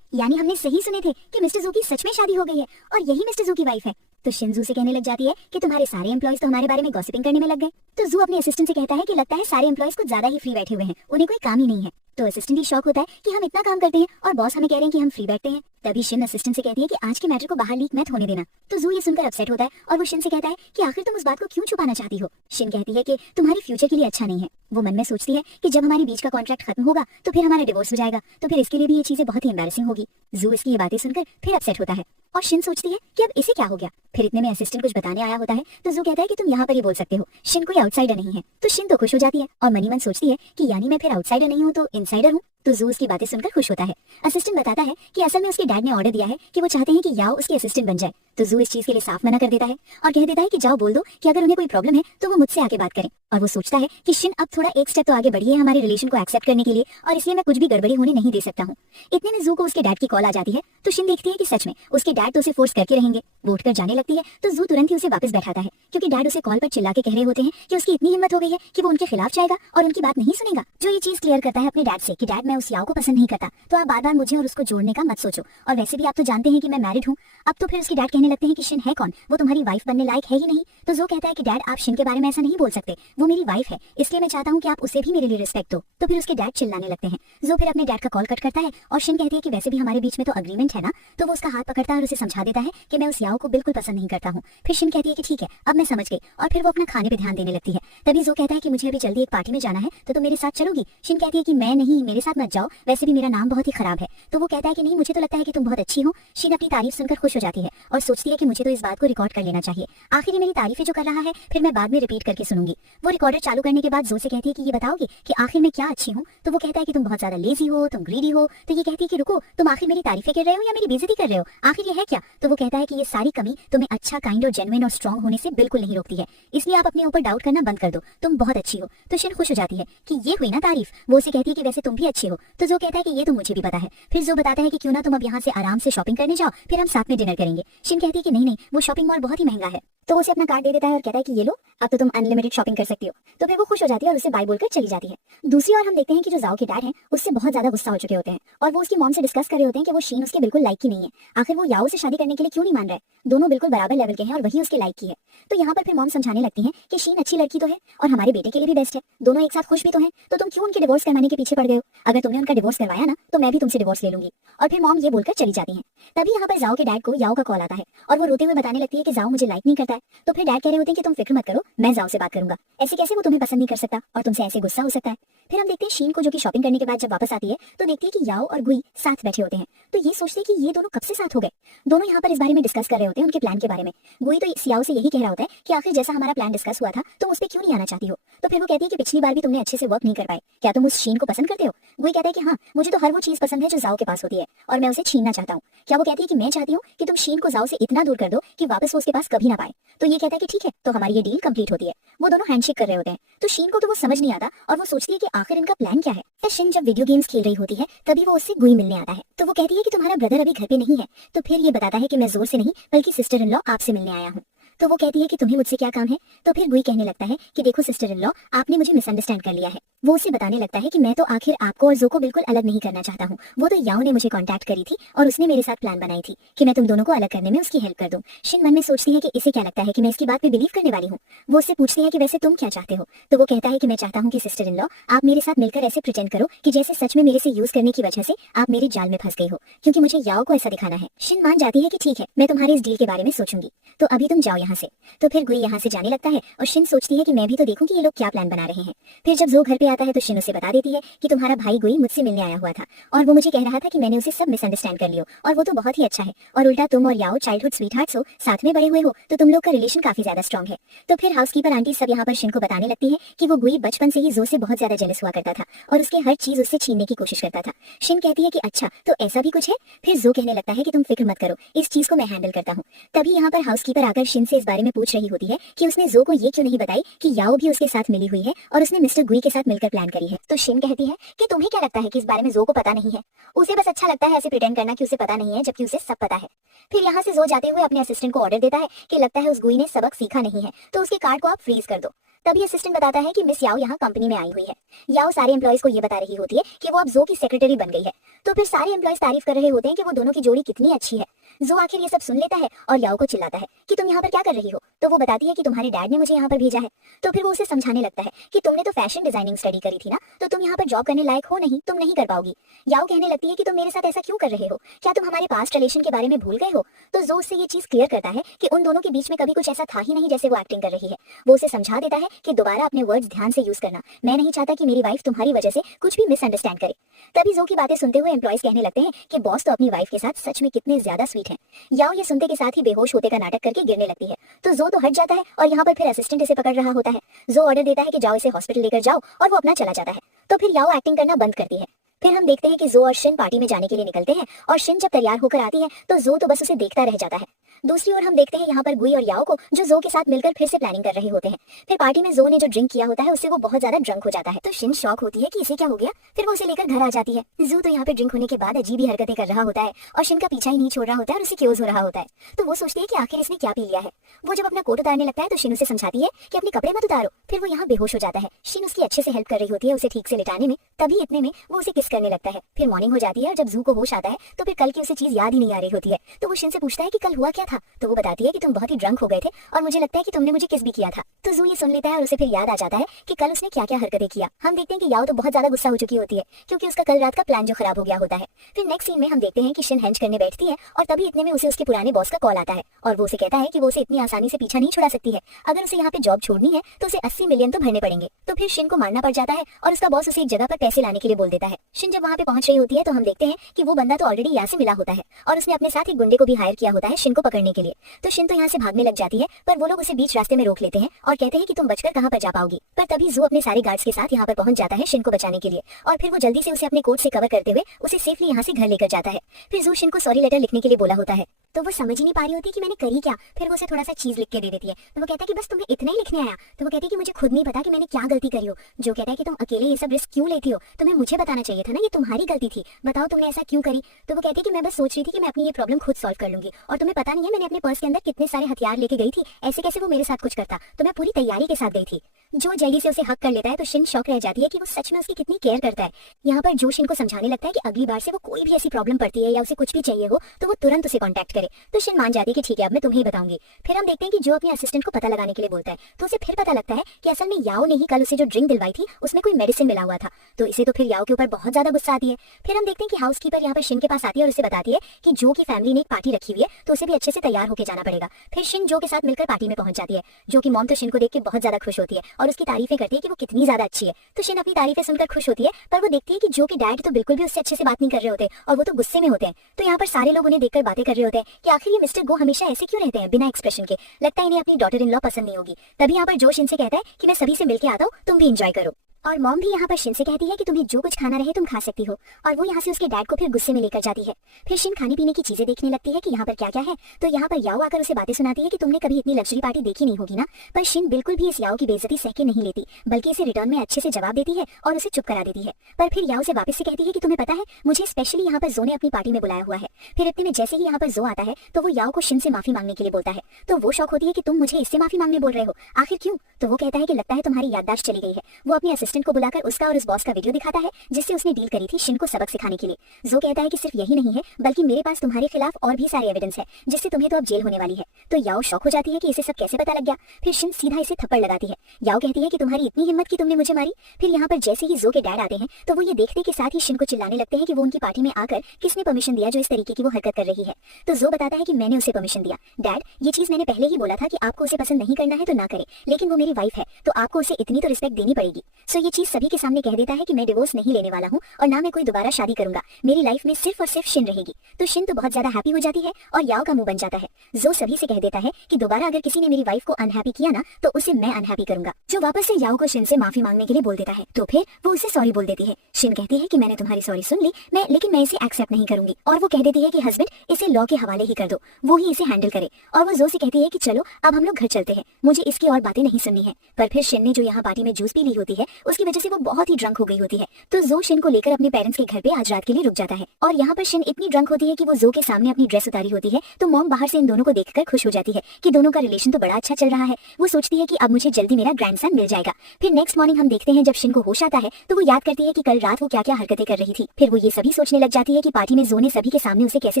यानी हमने सही सुने थे कि मिस्टर जू की सच में शादी हो गई है और यही मिस्टर जू की वाइफ है। तो शिन जू से कहने लग जाती है कि तुम्हारे सारे एम्प्लॉयज तो हमारे बारे में गॉसिपिंग करने में लग गए। तो जू अपने असिस्टेंट से कहता है कि लगता है सारे एम्प्लॉयज कुछ ज्यादा ही फ्री बैठे हुए हैं, उन्हें कोई काम ही नहीं है। तो असिस्टेंट ही शॉक होता है कि हम इतना काम करते हैं और बॉस हमें कह रहे हैं कि हम फ्री बैठते हैं। तभी शिन असिस्टेंट से कहती है कि आज के मैटर को बाहर लीक मत होने देना। तो जू ये सुनकर अपसेट होता है और वो शिन से कहता है कि आखिर तुम उस बात को क्यों छुपाना चाहती हो? शिन कहती है कि तुम्हारे फ्यूचर के लिए अच्छा नहीं है। वो मन में सोचती है कि जब हमारे बीच का कॉन्ट्रैक्ट खत्म होगा तो फिर हमारा डिवोर्स हो जाएगा, तो फिर इसके लिए भी ये चीजें बहुत ही एम्बैरेसिंग होगी। जू इसकी ये बातें सुनकर फिर अपसेट होता है और शिन सोचती है कि अब इसे क्या हो गया। फिर इतने में असिस्टेंट कुछ बताने आया होता है तो जू कहता है कि तुम यहाँ पर ही बोल सकते हो, शिन कोई आउटसाइडर नहीं है। तो शिन तो खुश हो जाती है और मनी मन सोचती है कि यानी मैं फिर आउटसाइडर नहीं हूँ तो इनसाइडर हूँ। तो जू उसकी बातें सुनकर खुश होता है। असिस्टेंट बताता है कि असल में उसके डैड ने ऑर्डर दिया है कि वो चाहते हैं कि याओ उसके असिस्टेंट बन जाए। तो जू इस चीज के लिए साफ मना कर देता है और कह देता है कि जाओ बोल दो कि अगर उन्हें कोई प्रॉब्लम है तो वो मुझसे आके बात करें। और वो सोचता है कि शिन अब थोड़ा एक स्टेप तो आगे बढ़ी है हमारे रिलेशन को एक्सेप्ट करने के लिए और इसलिए मैं कुछ भी गड़बड़ी होने नहीं दे सकता हूँ। इतने में जू को उसके डैड की कॉल आ जाती है तो शिन देखती है कि सच में उसके डैड तो उसे फोर्स करके रहेंगे। वो उठकर जाने लगती है तो जू तुरंत ही उसे वापस बैठाता है क्योंकि डैड उसे कॉल पर चिल्ला के कह रहे होते हैं कि उसकी इतनी हिम्मत हो गई है कि वो उनके खिलाफ जाएगा और उनकी बात नहीं सुनेगा। जो ये चीज क्लियर करता है अपने डैड से कि डैड मैं उस याओ को पसंद नहीं करता, तो आप बार बार मुझे और उसको जोड़ने का मत सोचो और वैसे भी आप तो जानते हैं कि मैं मैरिड हूँ। अब तो फिर उसके डैड कहने लगते हैं कि शिन है कौन, वो तुम्हारी वाइफ बनने लायक है ही नहीं। तो जो कहता है कि डैड आप शिन के बारे में ऐसा नहीं बोल सकते, वो मेरी वाइफ है, इसलिए मैं चाहता हूँ कि आप उसे भी मेरे लिए रिस्पेक्ट दो। तो फिर उसके डैड चिल्लाने लगते हैं। जो फिर अपने डैड का कॉल कट करता है और शिन कहती है कि वैसे भी हमारे बीच में तो अग्रीमेंट है ना। तो वो उसका हाथ पकड़ता है और उसे समझा देता है कि मैं उस याओ को बिल्कुल पसंद नहीं करता हूँ। फिर शिन कहती है कि ठीक है अब मैं समझ गई और फिर वो अपना खाने पे ध्यान देने लगती है। तभी जो कहता है कि मुझे अभी जल्दी एक पार्टी में जाना है तो तुम मेरे साथ चलोगी? शिन कहती है कि मैं नहीं, मेरे साथ मत जाओ, वैसे भी मेरा नाम बहुत ही खराब है। तो वो कहता है कि नहीं, मुझे तो लगता है कि तुम बहुत अच्छी हो। शिन अपनी तारीफ सुनकर खुश हो जाती है और सोचती है कि मुझे तो इस बात को रिकॉर्ड कर लेना चाहिए, आखिर मेरी तारीफें जो कर रहा है फिर मैं बाद में रिपीट करके सुनूंगी। वो रिकॉर्डर चालू करने के बाद जो से कहती है कि ये बताओगे कि आखिर मैं क्या अच्छी हूँ? तो वो कहता है कि तुम बहुत ज्यादा लेजी हो, तुम ग्रीडी हो। तो ये कहती है कि रुको, तुम आखिर मेरी तारीफें कर रहे हो या मेरी बेइज्जती कर रहे हो, आखिर ये है क्या? तो वो कहता है कि ये सारी कमी तुम्हें अच्छा, काइंड और जेन्युइन और स्ट्रांग होने से बिल्कुल नहीं रोकती है, इसलिए आप अपने ऊपर डाउट करना बंद कर दो, तुम बहुत अच्छी हो। तो शिन खुश हो जाती है कि ये हुई ना तारीफ। वो उसे कहती है कि वैसे तुम भी अच्छी हो। तो जो कहता है कि ये तो मुझे भी पता है। फिर जो बताता है कि क्यों ना तुम अब यहाँ से आराम से शॉपिंग करने जाओ, फिर हम साथ में डिनर करेंगे। शिन कहती है कि नहीं नहीं, वो शॉपिंग मॉल बहुत ही महंगा है। तो उसे अपना कार्ड दे देता है और कहता है कि ये लो, अब तो तुम अनलिमिटेड शॉपिंग कर सकती हो। तो फिर वो खुश हो जाती है और उसे बाय बोलकर चली जाती है। दूसरी ओर हम देखते हैं कि जो जाओ के डैड हैं उससे बहुत ज्यादा गुस्सा हो चुके होते हैं और वो उसकी मॉम से डिस्कस कर रहे होते हैं कि वो शीन उसके बिल्कुल लाइक की नहीं है। आखिर वो याओ से शादी करने के लिए क्यों नहीं मान रहा है, दोनों बिल्कुल बराबर लेवल के हैं और वही उसके लाइक की है। तो यहाँ पर फिर मॉम समझाने लगती है कि शीन अच्छी लड़की तो है और हमारे बेटे के लिए भी बेस्ट है, दोनों एक साथ खुश भी तो हैं, तो तुम क्यों उनके डिवोर्स करवाने के पीछे पड़ गए हो? अगर तुमने उनका डिवोर्स करवाया ना तो मैं भी तुमसे डिवोर्स ले लूंगी। और फिर मॉम ये बोलकर चली जाती है। तभी यहाँ पर जाओ के डैड को याओ का कॉल आता है और वो रोते हुए बताने लगती है कि जाओ मुझे लाइक नहीं करता है। तो फिर डैड कह रहे होते हैं कि तुम फिक्र मत करो, मैं जाओ से बात करूंगा, ऐसे कैसे वो तुम्हें पसंद नहीं कर सकता और तुमसे ऐसे गुस्सा हो सकता है। फिर हम देखते हैं शीन को जो कि शॉपिंग करने के बाद जब वापस आती है तो देखती है कि याओ और गुई साथ बैठे होते हैं। तो ये सोचते हैं कि ये दोनों कब से साथ हो गए। दोनों यहाँ पर इस बारे में डिस्कस कर रहे होते हैं उनके प्लान के बारे में। गुई तो याओ से यही कह रहा होता है कि आखिर जैसा हमारा प्लान डिस्कस हुआ था तुम उस पर क्यों नहीं आना चाहती हो। तो फिर वो कहती है कि पिछली बार भी तुमने अच्छे से वर्क नहीं कर पाए, क्या तुम उस शीन को पसंद करते हो? गुई कहता है कि हाँ, मुझे तो हर वो चीज पसंद है जो जाओ के पास होती है और मैं उसे छीनना चाहता हूँ। क्या वो कहती है कि मैं चाहती हूँ कि तुम शीन को जाओ से इतना दूर कर दो कि वापस वो उसके पास कभी ना पाए। तो ये कहता है कि ठीक है, तो हमारी ये डील कंप्लीट होती है। वो दोनों हैंडशेक कर रहे होते हैं। तो शीन को तो वो समझ नहीं आता और वो सोचती है कि आखिर इनका प्लान क्या है। शिन जब वीडियो गेम्स खेल रही होती है तभी वो उससे गुई मिलने आता है। तो वो कहती है कि तुम्हारा ब्रदर अभी घर पे नहीं है। तो फिर ये बताता है कि मैं जोर से नहीं बल्कि सिस्टर इन लॉ आपसे मिलने आया हूँ। तो वो कहती है कि तुम्हें मुझसे क्या काम है। तो फिर गुई कहने लगता है कि देखो सिस्टर इन लॉ, आपने मुझे मिसअंडरस्टैंड कर लिया है। वो उसे बताने लगता है कि मैं तो आखिर आपको और जो को बिल्कुल अलग नहीं करना चाहता हूँ। वो तो याओ ने मुझे कांटेक्ट करी थी और उसने मेरे साथ प्लान बनाई थी कि मैं तुम दोनों को अलग करने में उसकी हेल्प कर दूं। शिन मन में सोचती है कि इसे क्या लगता है कि मैं इसकी बात पे बिलीव करने वाली हूँ। वो उससे पूछती है कि वैसे तुम क्या चाहते हो। तो वो कहता है कि मैं चाहता हूँ कि सिस्टर इन लॉ, आप मेरे साथ मिलकर ऐसे प्रिटेंड करो कि जैसे सच में मेरे से यूज करने की वजह से आप मेरे जाल में फंस गई हो, क्योंकि मुझे याओ को ऐसा दिखाना है। शिन मान जाती है कि ठीक है, मैं तुम्हारे इस डील के बारे में सोचूंगी, तो अभी तुम जाओ यहाँ से। तो फिर गुई यहाँ से जाने लगता है और शिन सोचती है कि मैं भी तो देखूं कि ये लोग क्या प्लान बना रहे हैं। फिर जब जो घर पे आता है तो शिन उसे बता देती है कि तुम्हारा भाई गुई मुझसे मिलने आया हुआ था और वो मुझे कह रहा था कि मैंने उसे सब मिसअंडरस्टैंड कर लियो और वो तो बहुत ही अच्छा है, और उल्टा तुम और याओ चाइल्डहुड स्वीटहार्ट्स हो, साथ में बड़े हुए हो, तो तुम लोग का रिलेशन काफी ज्यादा स्ट्रांग है। तो फिर हाउसकीपर आंटी सब यहाँ पर शिन को बताने लगती है कि वो गुई बचपन से ही जो से बहुत ज्यादा जेलस हुआ करता था और उसके हर चीज उससे छीनने की कोशिश करता था। शिन कहती है कि अच्छा, तो ऐसा भी कुछ है। फिर जो कहने लगता है कि तुम फिक्र मत करो, इस चीज को मैं हैंडल करता हूँ। तभी यहाँ पर हाउसकीपर आकर शिन से इस बारे में पूछ रही होती है कि उसने जो को ये क्यों नहीं बताई कि याओ भी उसके साथ मिली हुई है और उसने मिस्टर गुई के साथ मिलकर प्लान करी है। तो शिन कहती है कि तुम्हें क्या लगता है कि इस बारे में जो को पता नहीं है? उसे बस अच्छा लगता है ऐसे प्रिटेंड करना कि उसे पता नहीं है, जबकि उसे सब पता है। फिर यहाँ से जो जाते हुए अपने असिस्टेंट को ऑर्डर देता है कि लगता है उस गुई ने सबक सीखा नहीं है, तो उसके कार्ड को आप फ्रीज कर दो। तभी असिस्टेंट बताता है कि मिस याओ यहाँ कंपनी में आई हुई है। याओ सारे एम्प्लॉइज को ये बता रही होती है कि वो अब जो की सेक्रेटरी बन गई है। तो फिर सारे एम्प्लॉइज तारीफ कर रहे होते हैं कि वो दोनों की जोड़ी कितनी अच्छी है। जो आखिर ये सब सुन लेता है और याओ को चिल्लाता है कि तुम यहाँ पर क्या कर रही हो। तो वो बताती है कि तुम्हारे डैड ने मुझे यहाँ पर भेजा है। तो फिर वो उसे समझाने लगता है कि तुमने तो फैशन डिजाइनिंग स्टडी करी थी ना, तो तुम यहाँ पर जॉब करने लायक हो नहीं, तुम नहीं कर पाओगी। याओ कहने लगती है कि तुम मेरे साथ ऐसा क्यों कर रहे हो, क्या तुम हमारे पास्ट रिलेशन के बारे में भूल गए हो। तो जो उससे ये चीज क्लियर करता है कि उन दोनों के बीच में कभी कुछ ऐसा था ही नहीं जैसे वो एक्टिंग कर रही है। वो उसे समझा देता है कि दोबारा अपने वर्ड्स ध्यान से यूज करना, मैं नहीं चाहता कि मेरी वाइफ तुम्हारी वजह से कुछ भी मिसअंडरस्टैंड करे। तभी जो की बातें सुनते हुए एम्प्लॉइज कहने लगते हैं कि बॉस तो अपनी वाइफ के साथ सच में कितने ज्यादा स्वीट हैं। याओ ये सुनते के साथ ही बेहोश होते का नाटक करके गिरने लगती है। तो जो तो हट जाता है और यहाँ पर फिर असिस्टेंट इसे पकड़ रहा होता है। जो ऑर्डर देता है कि जाओ इसे हॉस्पिटल लेकर जाओ और वो अपना चला जाता है। तो फिर याओ एक्टिंग करना बंद करती है। फिर हम देखते हैं कि जो और शिन पार्टी में जाने के लिए निकलते हैं और शिन जब तैयार होकर आती है तो जो तो बस उसे देखता रह जाता है। दूसरी ओर हम देखते हैं यहाँ पर गुई और याओ को जो के साथ मिलकर फिर से प्लानिंग कर रहे होते हैं। फिर पार्टी में जो ने जो ड्रिंक किया होता है उससे वो बहुत ज्यादा ड्रंक हो जाता है। तो शिन शॉक होती है कि इसे क्या हो गया। फिर वो उसे लेकर घर आ जाती है। जो तो यहाँ पे ड्रिंक होने के बाद अजीब ही हरकतें कर रहा होता है और शिन का पीछा ही नहीं छोड़ रहा होता है और उसे क्योज हो रहा होता है। तो वो सोचती है कि आखिर इसने क्या पी लिया है। वो जब अपना कोट उतारने लगता है तो शिन उसे समझाती है कि अपने कपड़े मत उतारो। फिर वो यहाँ बेहोश हो जाता है। शिन उसकी अच्छे से हेल्प कर रही होती है उसे ठीक से लिटाने में। तभी इतने में वो उसे किस करने लगता है। फिर मॉर्निंग हो जाती है और जब जू को होश आता है तो फिर कल की उसे चीज याद ही नहीं आ रही होती है। तो वो शिन से पूछता है कि कल हुआ क्या था। तो वो बताती है कि तुम बहुत ही ड्रंक हो गए थे और मुझे लगता है कि तुमने मुझे किस भी किया था। तो जू ये सुन लेता है और उसे फिर याद आ जाता है कि कल उसने क्या क्या हरकतें किया। हम देखते हैं कि याओ तो बहुत ज्यादा गुस्सा हो चुकी होती है क्योंकि उसका कल रात का प्लान जो खराब हो गया होता है। फिर नेक्स्ट सीन में हम देखते हैं कि शिन हेंच करने बैठती है और तभी इतने में उसे उसके पुराने बॉस का कॉल आता है और वो उसे कहता है कि वो उसे इतनी आसानी से पीछा नहीं छुड़ा सकती है। अगर उसे यहाँ पे जॉब छोड़नी है तो उसे 80 मिलियन तो भरने पड़ेंगे। तो फिर शिन को मारना पड़ जाता है और उसका बॉस उसे एक जगह पर पैसे लाने के लिए बोल देता है। शिन जब वहाँ पे पहुंच रही होती है तो हम देखते हैं कि वो बंदा तो ऑलरेडी यहाँ से मिला होता है और उसने अपने साथ एक गुंडे को भी हायर किया होता है शिन को पकड़ने के लिए। तो शिन तो यहाँ से भागने लग जाती है पर वो लोग उसे बीच रास्ते में रोक लेते हैं और कहते हैं कि तुम बचकर कहाँ पर जा पाओगी। पर तभी जू अपने सारे गार्ड्स के साथ यहाँ पर पहुंच जाता है शिन को बचाने के लिए और फिर वो जल्दी से उसे अपने कोट से कवर करते हुए उसे सेफली यहाँ से घर लेकर जाता है। फिर जू शिन को सॉरी लेटर लिखने के लिए बोला होता है। तो वो समझ ही नहीं पा रही होती कि मैंने करी क्या। फिर वो उसे थोड़ा सा चीज लिख के दे देती है। तो वो कहता है कि बस तुम्हें इतना ही लिखने आया। तो वो कहती है कि मुझे खुद नहीं पता कि मैंने क्या गलती करी हो। जो कहता है कि तुम अकेले ये सब रिस्क क्यों लेती हो, तुम्हें मुझे बताना चाहिए था ना, ये तुम्हारी गलती थी, बताओ तुमने ऐसा क्यों करी। तो वो कहती है कि मैं बस सोच रही थी कि मैं अपनी ये प्रॉब्लम खुद सॉल्व कर लूंगी, और तुम्हें पता नहीं है मैंने अपने पर्स के अंदर कितने सारे हथियार लेके गई थी, ऐसे कैसे वो मेरे साथ कुछ करता, तो मैं पूरी तैयारी के साथ गई थी। जो जल्दी से उसे हक कर लेता है तो शिन शॉक रह जाती है कि वो सच में उसकी कितनी केयर करता है। यहाँ पर जो शिन को समझाने लगता है कि अगली बार से वो कोई भी ऐसी प्रॉब्लम पड़ती है या उसे कुछ भी चाहिए हो तो वो तुरंत उसे कांटेक्ट करे। तो शिन मान जाती है कि ठीक है, अब मैं तुम्हें ही बताऊंगी। फिर हम देखते हैं कि जो अपने असिस्टेंट को पता लगाने के लिए बोलता है, तो उसे फिर पता लगता है कि असल में याओ ने ही कल उसे जो ड्रिंक दिलवाई थी उसमें कोई मेडिसिन मिला हुआ था। तो इसे तो फिर याओ के ऊपर बहुत ज्यादा गुस्सा आती है। फिर हम देखते हैं कि हाउसकीपर यहाँ पर शिन के पास आती है और उसे बताती है कि जो की फैमिली ने एक पार्टी रखी हुई है तो उसे भी अच्छे से तैयार होकर जाना पड़ेगा। फिर शिन जो के साथ मिलकर पार्टी में पहुंच जाती है। जो की मॉम तो शिन को देख के बहुत ज्यादा खुश होती है और उसकी तारीफें करती है कि वो कितनी ज्यादा अच्छी है। तो शिन अपनी तारीफें सुनकर खुश होती है, पर वो देखती है कि जो के डैड तो बिल्कुल भी उससे अच्छे से बात नहीं कर रहे होते और वो तो गुस्से में होते हैं। तो यहाँ पर सारे लोग उन्हें देखकर बातें कर रहे होते हैं कि आखिर ये मिस्टर गो हमेशा ऐसे क्यों रहते हैं बिना एक्सप्रेशन के, लगता है इन्हें अपनी डॉटर इन लॉ पसंद नहीं होगी। तभी यहाँ पर जो शिन से कहता है कि मैं सभी से मिलके आता हूँ, तुम भी एंजॉय करो। और मॉम भी यहाँ पर शिन से कहती है कि तुम्हें जो कुछ खाना रहे तुम खा सकती हो, और वो यहाँ से उसके डैड को फिर गुस्से में लेकर जाती है। फिर शिन खाने पीने की चीजें देखने लगती है कि यहाँ पर क्या क्या है। तो यहाँ पर याओ आकर उसे बातें सुनाती है कि तुमने कभी इतनी लग्जरी पार्टी देखी नहीं होगी ना। पर शिन बिल्कुल भी इस याओ की बेइज्जती सह के नहीं लेती, बल्कि इसे रिटर्न में अच्छे से जवाब देती है और उसे चुप करा देती है। पर फिर याओ से वापस से कहती है कि तुम्हें पता है मुझे स्पेशली यहाँ पर जो ने अपनी पार्टी में बुलाया हुआ है। फिर इतने में जैसे ही यहाँ पर जो आता है तो वो याओ को शिन से माफी मांगने के लिए बोलता है। तो वो शौक होती है कि तुम मुझे इससे माफी मांगने बोल रहे हो, आखिर क्यों। तो वो कहता है कि लगता है तुम्हारी याददाश्त चली गई है। वो अपने असिस्टेंट को बुलाकर उसका और उस बॉस का वीडियो दिखाता है जिससे उसने डील करी थी शिन को सबक सिखाने के लिए। जो कहता है कि सिर्फ यही नहीं है बल्कि मेरे पास तुम्हारे खिलाफ और भी सारे एविडेंस है जिससे तुम्हें तो अब जेल होने वाली है। तो याओ शॉक हो जाती है कि इसे सब कैसे पता लग गया। फिर शिन सीधा इसे थप्पड़ लगाती है। याओ कहती है कि तुम्हारी इतनी हिम्मत कि तुमने मुझे मारी। फिर यहाँ पर जैसे ही जो के डैड आते हैं तो वो ये देखते के साथ ही शिन को चिल्लाने लगते हैं कि वो उनकी पार्टी में आकर किसने परमिशन दिया जो इस तरीके की वो हरकत कर रही है। तो जो बताता है कि मैंने उसे परमिशन दिया। डैड, ये चीज मैंने पहले ही बोला था कि आपको उसे पसंद नहीं करना है तो ना करे, लेकिन वो मेरी वाइफ है तो आपको उसे इतनी तो रिस्पेक्ट देनी पड़ेगी। सो ये चीज सभी के सामने कह देता है कि मैं डिवोर्स नहीं लेने वाला हूँ और ना मैं कोई दोबारा शादी करूंगा, मेरी लाइफ में सिर्फ और सिर्फ शिन रहेगी। तो शिन तो बहुत ज्यादा हैप्पी हो जाती है और याओ का मुंह बन जाता है। जो सभी से कह देता है कि दोबारा अगर किसी ने मेरी वाइफ को अनहैप्पी किया ना तो उसे मैं अनहैप्पी करूंगा। जो वापस से याओ को शिन से माफी मांगने के लिए बोल देता है। तो फिर वो उसे सॉरी बोल देती है। शिन कहती है कि मैंने तुम्हारी सॉरी सुन ली, लेकिन मैं इसे एक्सेप्ट नहीं करूंगी। और वो कह देती है कि हस्बैंड इसे लॉ के हवाले ही कर दो, वो ही इसे हैंडल करे। और वो जो से कहती है कि चलो अब हम लोग घर चलते हैं, मुझे इसकी और बातें नहीं सुननी है। पर फिर शिन ने जो यहाँ पार्टी में जूस पी ली होती है उसकी वजह से वो बहुत ही ड्रंक हो गई होती है। तो जो शिन को लेकर अपने पेरेंट्स के घर पे आज रात के लिए रुक जाता है। और यहाँ पर शिन इतनी ड्रंक होती है कि वो जो के सामने अपनी ड्रेस उतारी होती है। तो मॉम बाहर से इन दोनों को देखकर खुश हो जाती है कि दोनों का रिलेशन तो बड़ा अच्छा चल रहा है। वो सोचती है कि अब मुझे जल्दी मेरा ग्रैंडसन मिल जाएगा। फिर नेक्स्ट मॉर्निंग हम देखते हैं जब शिन को होश आता है तो वो याद करती है कि कल रात वो क्या क्या हरकतें कर रही थी। फिर वो ये सभी सोचने लग जाती है कि पार्टी में जो ने सभी के सामने उसे कैसे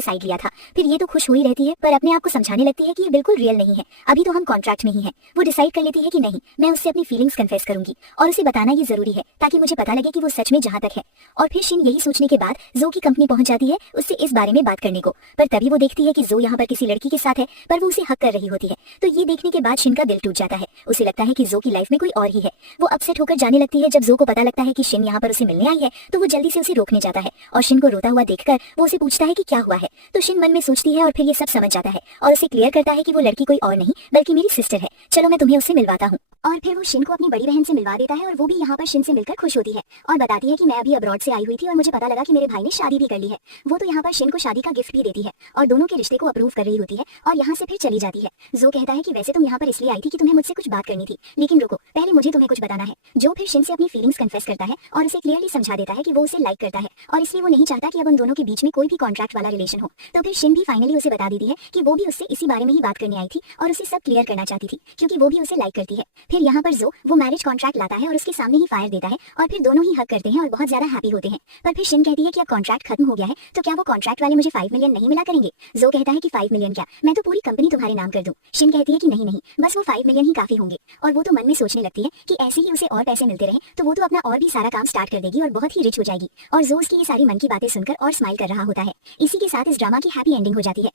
साइड लिया था। फिर ये तो खुश हुई रहती है पर अपने आप को समझाने लगती है कि ये बिल्कुल रियल नहीं है, अभी तो हम कॉन्ट्रैक्ट में ही है। वो डिसाइड कर लेती है कि नहीं, मैं उससे अपनी फीलिंग्स कन्फेस करूंगी और उसे बताना ये जरूरी है ताकि मुझे पता लगे कि वो सच में जहाँ तक है। और फिर शिन यही सोचने के बाद जो की कंपनी पहुंच जाती है उससे इस बारे में बात करने को। पर तभी वो देखती है कि जो यहाँ पर किसी लड़की के साथ है पर वो उसे हक कर रही होती है। तो ये देखने के बाद शिन का दिल टूट जाता है। उसे लगता है कि जो की लाइफ में कोई और ही है। वो अपसेट होकर जाने लगती है। जब जो को पता लगता है कि शिन यहाँ पर उसे मिलने आई है तो वो जल्दी से उसे रोकने जाता है और शिन को रोता हुआ देखकर वो उसे पूछता है कि क्या हुआ है। तो शिन मन में सोचती है और फिर ये सब समझ जाता है और उसे क्लियर करता है कि वो लड़की कोई और नहीं बल्कि मेरी सिस्टर है, चलो मैं तुम्हें उससे मिलवाता हूँ। और फिर वो शिन को अपनी बड़ी बहन से मिलवा देता है और वो भी यहाँ पर शिन से मिलकर खुश होती है और बताती है कि मैं अभी अब्रॉड से आई हुई थी और मुझे पता लगा कि मेरे भाई ने शादी भी कर ली है। वो तो यहाँ पर शिन को शादी का गिफ्ट भी देती है और दोनों के रिश्ते को अप्रूव कर रही होती है और यहाँ से फिर चली जाती है। जो कहता है कि वैसे तुम यहाँ पर इसलिए आई थी कि तुम्हें मुझसे कुछ बात करनी थी, लेकिन रुको, पहले मुझे तुम्हें कुछ बताना है। जो फिर शिन से अपनी फीलिंग्स कन्फेस करता है और उसे क्लियरली समझा देता है कि वो उसे लाइक करता है और इसलिए वो नहीं चाहता कि अब उन दोनों के बीच में कोई भी कॉन्ट्रैक्ट वाला रिलेशन हो। तो फिर शिन भी फाइनली उसे बता देती है कि वो भी उससे इसी बारे में ही बात करने आई थी और उसे सब क्लियर करना चाहती थी क्योंकि वो भी उसे लाइक करती है। फिर यहाँ पर जो वो मैरिज कॉन्ट्रैक्ट लाता है और उसके सामने ही फायर देता है और फिर दोनों ही हक करते हैं और बहुत ज्यादा हैप्पी होते हैं। पर फिर शिन कहती है कि अब कॉन्ट्रैक्ट खत्म हो गया है तो क्या वो कॉन्ट्रैक्ट वाले मुझे 5 मिलियन नहीं मिला करेंगे। जो कहता है कि 5 मिलियन क्या, मैं तो पूरी कंपनी तुम्हारे नाम कर दूं। शिन कहती है कि नहीं नहीं, बस वो 5 मिलियन ही काफी होंगे। और वो तो मन में सोचने लगती है कि ऐसे ही उसे और पैसे मिलते रहे तो वो तो अपना और भी सारा काम स्टार्ट कर देगी और बहुत ही रिच हो जाएगी। और जो उसकी ये सारी मन की बातें सुनकर और स्माइल कर रहा होता है। इसी के साथ इस ड्रामा की हैप्पी एंडिंग हो जाती है।